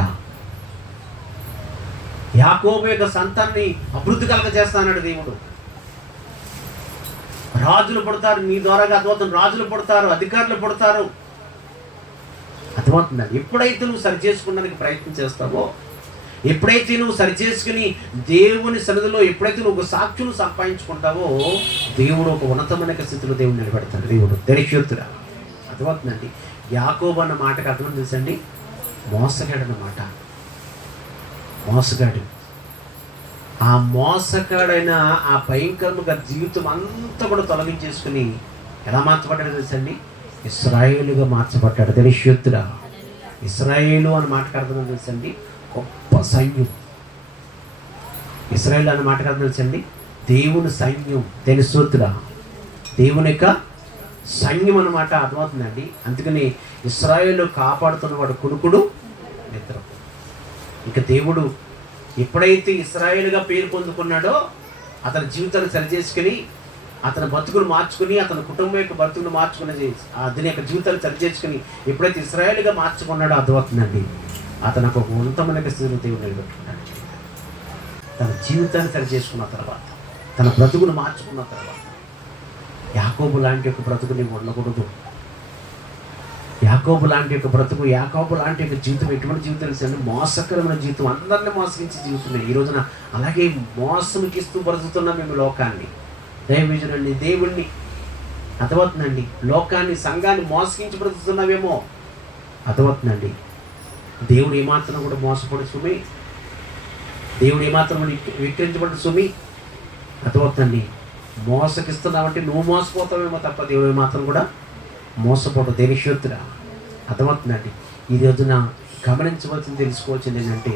యాకోబు యొక్క సంతాన్ని అభివృద్ధి కలగజేస్తానన్నాడు దేవుడు. రాజులు పుడతారు నీ ద్వారా, అర్థమవుతుంది, రాజులు పుడతారు, అధికారులు పుడతారు. అర్థమవుతుందండి, ఎప్పుడైతే నువ్వు సరి చేసుకోవడానికి ప్రయత్నం చేస్తావో ఎప్పుడైతే నువ్వు సరి చేసుకుని దేవుని సన్నిధిలో ఎప్పుడైతే నువ్వు ఒక సాక్షులు సంపాదించుకుంటావో దేవుడు ఒక ఉన్నతమైన స్థితిలో దేవుడు నిలబెడతాడు. దేవుడు దరిక్షుతురా అర్థమవుతుందండి. యాకోబు అన్న మాటకు అర్థం తెలుసండి, మోసగాడు అన్నమాట. మోసగాడు. ఆ మోసగాడైన ఆ భయంకరముగా జీవితం అంతా కూడా తొలగించేసుకుని ఎలా మార్చబడ్డాడు తెలుసండి, ఇశ్రాయేలుగా మార్చబడ్డాడు. దరిక్షుతురా ఇశ్రాయేలు అన్న మాటకు అర్థం తెలుసండి, గొప్ప సైన్యం. ఇశ్రాయేలు అన్న మాటకు అర్థం తెలుసండి, దేవుని సైన్యం. తెలుసుతురా దేవుని యొక్క సైన్యం అన్నమాట. అర్థమవుతుందండి. అందుకని ఇశ్రాయేలు కాపాడుతున్నవాడు కునుకుడు నిద్ర. ఇంకా దేవుడు ఎప్పుడైతే ఇశ్రాయేలుగా పేరు పొందుకున్నాడో అతని జీవితాన్ని సరిచేసుకుని అతని బతుకులు మార్చుకుని అతని కుటుంబం యొక్క బతుకులు మార్చుకుని అతని యొక్క జీవితాన్ని సరిచేసుకుని ఎప్పుడైతే ఇశ్రాయేలుగా మార్చుకున్నాడో అర్థమవుతుందండి, అతను ఒక ఉన్నతమైన స్థితిలో దేవుడు నిలబెట్టుకున్నాడు. తన జీవితాన్ని సరిచేసుకున్న తర్వాత, తన బ్రతుకును మార్చుకున్న తర్వాత, యాకోబు లాంటి యొక్క బ్రతుకు నీవు ఉండకూడదు. యాకోబు లాంటి యొక్క బ్రతుకు, యాకోబు లాంటి యొక్క జీవితం ఎటువంటి జీవితం తెలుసండి, మోసకరమైన జీవితం, అందరినీ మోసగించే జీవితమే. ఈ రోజున అలాగే మోసంకిస్తూ బ్రతుకుతున్నాం మేము లోకాన్ని, దైవజనుడిని, దేవుణ్ణి. అర్థమవుతుందండి. లోకాన్ని, సంఘాన్ని మోసగించి బ్రతుకుతున్నావేమో. అర్థమవుతుందండి. దేవుడు ఏమాత్రం కూడా మోసపడు సుమి, దేవుడు ఏమాత్రం విక్రించబడు సుమి. అర్థమవుతుందండి. మోసకిస్తున్నావంటే నువ్వు మోసపోతావేమో తప్ప దేవుడు ఏమాత్రం కూడా మోసపోవడం. దేనిశోత్తురా అర్థమవుతుందండి. ఈ రోజున గమనించవలసింది, తెలుసుకోవాల్సింది ఏంటంటే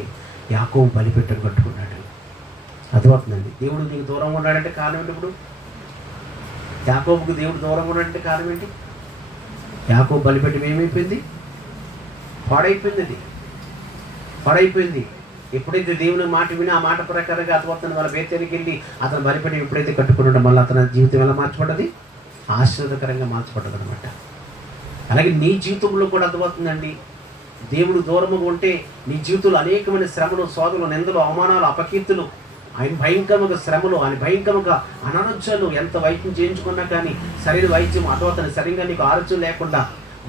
యాకోబు బలిపీఠం కట్టుకున్నాడు. అర్థమవుతుందండి. దేవుడు నీకు దూరంగా ఉన్నాడంటే కారణం ఏంటి? ఇప్పుడు యాకోబుకు దేవుడు దూరంగా ఉన్నాడంటే కారణం ఏంటి? యాకోబు బలిపీఠం ఏమైపోయింది? పాడైపోయింది. అది పాడైపోయింది. ఎప్పుడైతే దేవుని మాట విని ఆ మాట ప్రకారంగా అతను వాళ్ళ బేతేరికి వెళ్ళి అతను బలిపీఠం ఎప్పుడైతే కట్టుకున్నాడో మళ్ళీ అతని జీవితం ఎలా మార్చబడ్డది? ఆశీర్వాదకరంగా మార్చబడ్డది అనమాట. అలాగే నీ జీవితంలో కూడా అర్థమవుతుందండి. దేవుడు దూరముగా ఉంటే నీ జీవితంలో అనేకమైన శ్రమలు, శోధనలు, నిందలు, అవమానాలు, అపకీర్తులు, ఆయన భయంకరముగా శ్రమలు, ఆయన భయంకరముగా అనారోగ్యాలు, ఎంత వైద్యం చేయించుకున్నా కానీ శరీర వైద్యం అర్థమవుతుంది సరిగ్గా నీకు ఆరోగ్యం లేకుండా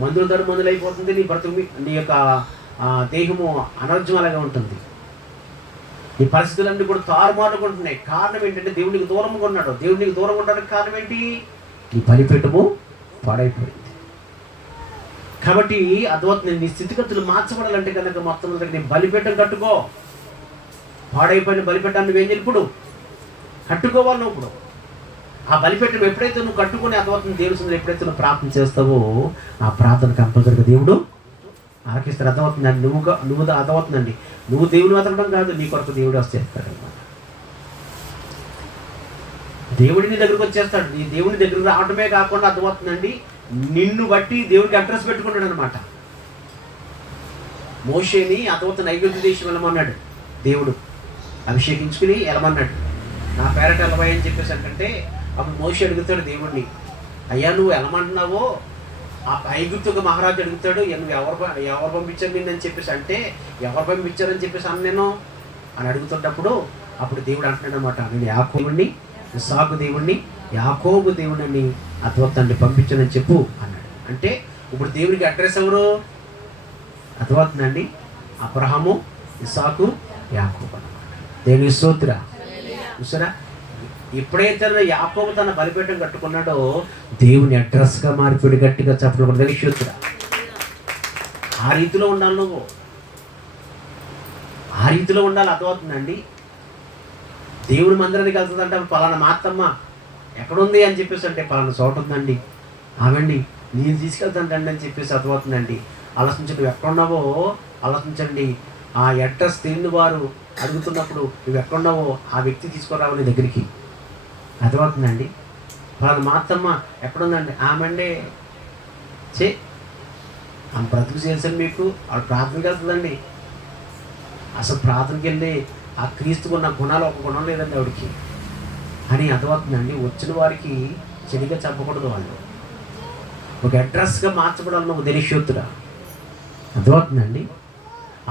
మందుల ధర మందులైపోతుంది. నీ బ్రతుకు, నీ యొక్క దేహము అనారోగ్యం అలాగే ఉంటుంది. నీ పరిస్థితులన్నీ కూడా తారుమారుగా ఉంటున్నాయి. కారణం ఏంటంటే దేవుడికి దూరంగా ఉన్నాడు. దేవుడికి దూరంగా ఉండడానికి కారణం ఏంటి? నీ బలిపీఠము పాడైపోయింది. కాబట్టి అర్థమవుతుంది. నీ స్థితిగతులు మార్చబడాలంటే కనుక మొత్తం నీ బలిపీఠం కట్టుకో. పాడైపోయిన బలిపీఠాన్ని నువ్వేం చేయాలి? ఇప్పుడు కట్టుకోవాలి. నువ్వు ఇప్పుడు ఆ బలిపీఠం ఎప్పుడైతే నువ్వు కట్టుకొని అర్థమవుతుంది దేవుని సన్నిధిలో ఎప్పుడైతే నువ్వు ప్రార్థన చేస్తావో ఆ ప్రార్థన కంపల్సరీగా దేవుడు ఆలకిస్తాడు. అర్థమవుతుందండి. నువ్వు అర్థమవుతుందండి. నువ్వు దేవుని అతడం కాదు, నీ కొరకు దేవుడు వచ్చేస్తాడు అనమాట. దేవుడి నీ దగ్గరకు వచ్చేస్తాడు. నీ దేవుని దగ్గరకు రావడమే కాకుండా అర్థమవుతుందండి, నిన్ను బట్టి దేవుడికి అడ్రస్ పెట్టుకున్నాడు అనమాట. మోషేని అర్థమవుతున్న ఐగుప్తు దేశం వెళ్ళమన్నాడు దేవుడు, అభిషేకించుకుని వెళ్ళమన్నాడు. నా పేరట వెళ్ళబోయ్ అని చెప్పేసి అంటే అప్పుడు మోషే అడుగుతాడు దేవుడిని, అయ్యా నువ్వు వెళ్ళమంటున్నావో ఆ ఐగుప్తుకు మహారాజు అడుగుతాడు, నువ్వు ఎవరు పంపించారు నిన్ను అని చెప్పేసి అంటే ఎవరు పంపించారని చెప్పేసి అన్న నేను అని అడుగుతున్నప్పుడు అప్పుడు దేవుడు అంటున్నాడు అనమాట, నేను యాకోబుని, ఇస్సాకు దేవుణ్ణి, యాకోబు దేవుడిని అర్థవత్తాన్ని పంపించానని చెప్పు అన్నాడు. అంటే ఇప్పుడు దేవుడికి అడ్రస్ ఎవరు? అర్థమవుతుందండి. అబ్రహాము, ఇస్సాకు, యాకోబు అన్నమాట. దేవుని స్తోత్రం. చూసారా, ఎప్పుడైతే యాకోబు తన బలిపీఠం కట్టుకున్నాడో దేవుని అడ్రస్గా మారిపోయి గట్టిగా చెప్పడం తెలియరా. ఆ రీతిలో ఉండాలి. నువ్వు ఆ రీతిలో ఉండాలి. అర్థమవుతుందండి. దేవుని మందిరానికి వెళ్తుందంటే పలానా మాత్తమ్మ ఎక్కడుంది అని చెప్పేసి అంటే పలానా చోట ఉందండి, ఆవండి నేను తీసుకెళ్తానండి అని చెప్పేసి అర్థమవుతుందండి. ఆలోచించండి, నువ్వు ఎక్కడున్నావో ఆలోచించండి. ఆ అడ్రస్ తెలియని వారు అడుగుతున్నప్పుడు నువ్వు ఎక్కడున్నావో ఆ వ్యక్తి తీసుకురావు నీ దగ్గరికి. అర్థమవుతుందండి. వాళ్ళ మాత్తమ్మ ఎక్కడుందండి, ఆమెండే చే ఆమె బ్రతుకు చేశాను మీకు. ఆవిడ ప్రార్థనకి వెళ్తుందండి. అసలు ప్రార్థనకి వెళ్ళి ఆ క్రీస్తుకున్న గుణాలు ఒక గుణం లేదండి ఆవిడికి అని అర్థమవుతుందండి. వచ్చిన వారికి చెడిగా చెప్పకూడదు. వాళ్ళు ఒక అడ్రస్గా మార్చబడాలి. నువ్వు దేనిశోత్తురా. అర్థమవుతుందండి.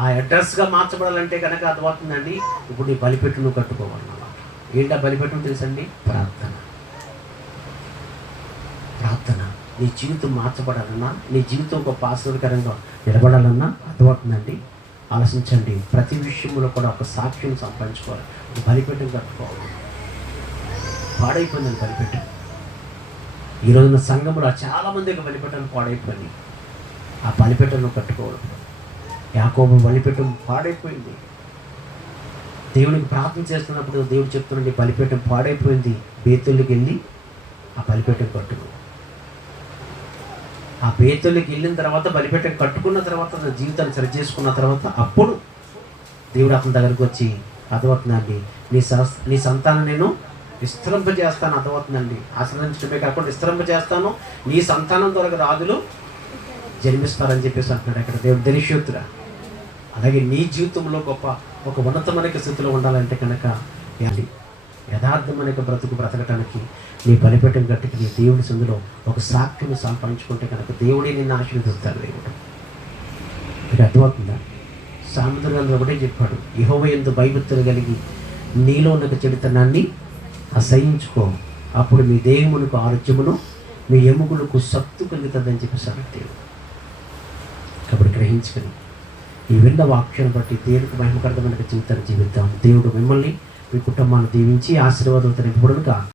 ఆ అడ్రస్గా మార్చబడాలంటే కనుక అర్థమవుతుందండి. ఇప్పుడు నీ బలిపెట్టు నువ్వు కట్టుకోవాలన్నమాట. ఏంటా బలిపెట్టడం తెలుసండి? ప్రార్థన. ప్రార్థన. నీ జీవితం మార్చబడాలన్నా, నీ జీవితం ఒక ఆశీర్వాదకరంగా నిలబడాలన్నా అర్థమవుతుందండి. ఆలోచించండి. ప్రతి విషయంలో కూడా ఒక సాక్ష్యం సంపాదించుకోవాలి. ఒక బలిపీఠం కట్టుకోవాలి. పాడైపోయిందని బలిపీఠం. ఈ రోజున సంఘంలో చాలామంది ఒక బలిపీఠం పాడైపోయింది. ఆ బలిపీఠంలో కట్టుకోవడం. యాకోబు బలిపీఠం పాడైపోయింది. దేవునికి ప్రార్థన చేస్తున్నప్పుడు దేవుడు చెప్తున్నాడు, బలిపీఠం పాడైపోయింది, బేతుల్లోకి వెళ్ళి ఆ బలిపీఠం కట్టుకో. ఆ బేతుల్లోకి వెళ్ళిన తర్వాత బలిపీఠం కట్టుకున్న తర్వాత తన జీవితాన్ని సరి చేసుకున్న తర్వాత అప్పుడు దేవుడు అతని దగ్గరికి వచ్చి, అర్థమవుతుందండి, నీ సంతానం నేను విస్తరింపజేస్తాను. అర్థమవుతుందండి, ఆశ్రయించడమే కాకుండా విస్తరింపజేస్తాను, నీ సంతానం ద్వారా రాజులు జన్మిస్తారని చెప్పేసి అంటున్నాడు అక్కడ దేవుడు. ధనిష్యోతురా, అలాగే నీ జీవితంలో గొప్ప ఒక ఉన్నతమైన స్థితిలో ఉండాలంటే కనుక యథార్థమైన బ్రతుకు బ్రతకటానికి నీ బలిపీఠం కట్టుకుని దేవుడి సందులో ఒక సాక్ష్యం సంపాదించుకుంటే కనుక దేవుడే నిన్ను ఆశీర్వదిస్తాడు. దేవుడు మీకు అర్థమవుతుందా? సామెతలు ఒకటే చెప్పాడు, యెహోవా యందు భయభక్తులు కలిగి నీలో ఉన్న చెడుతనాన్ని అసహించుకో, అప్పుడు మీ దేహమునకు ఆరోగ్యమును మీ ఎముకలకు సత్తు కలుగుతుందని చెప్పేసాడు దేవుడు. కాబట్టి గ్రహించుకొని ఈ విన్న వాక్యాన్ని బట్టి దేవుడికి మహిమకరమైన జీవితాన్ని జీవిద్దాం. దేవుడు మిమ్మల్ని, మీ కుటుంబాన్ని దీవించి ఆశీర్వాదంతో నింపుడుగా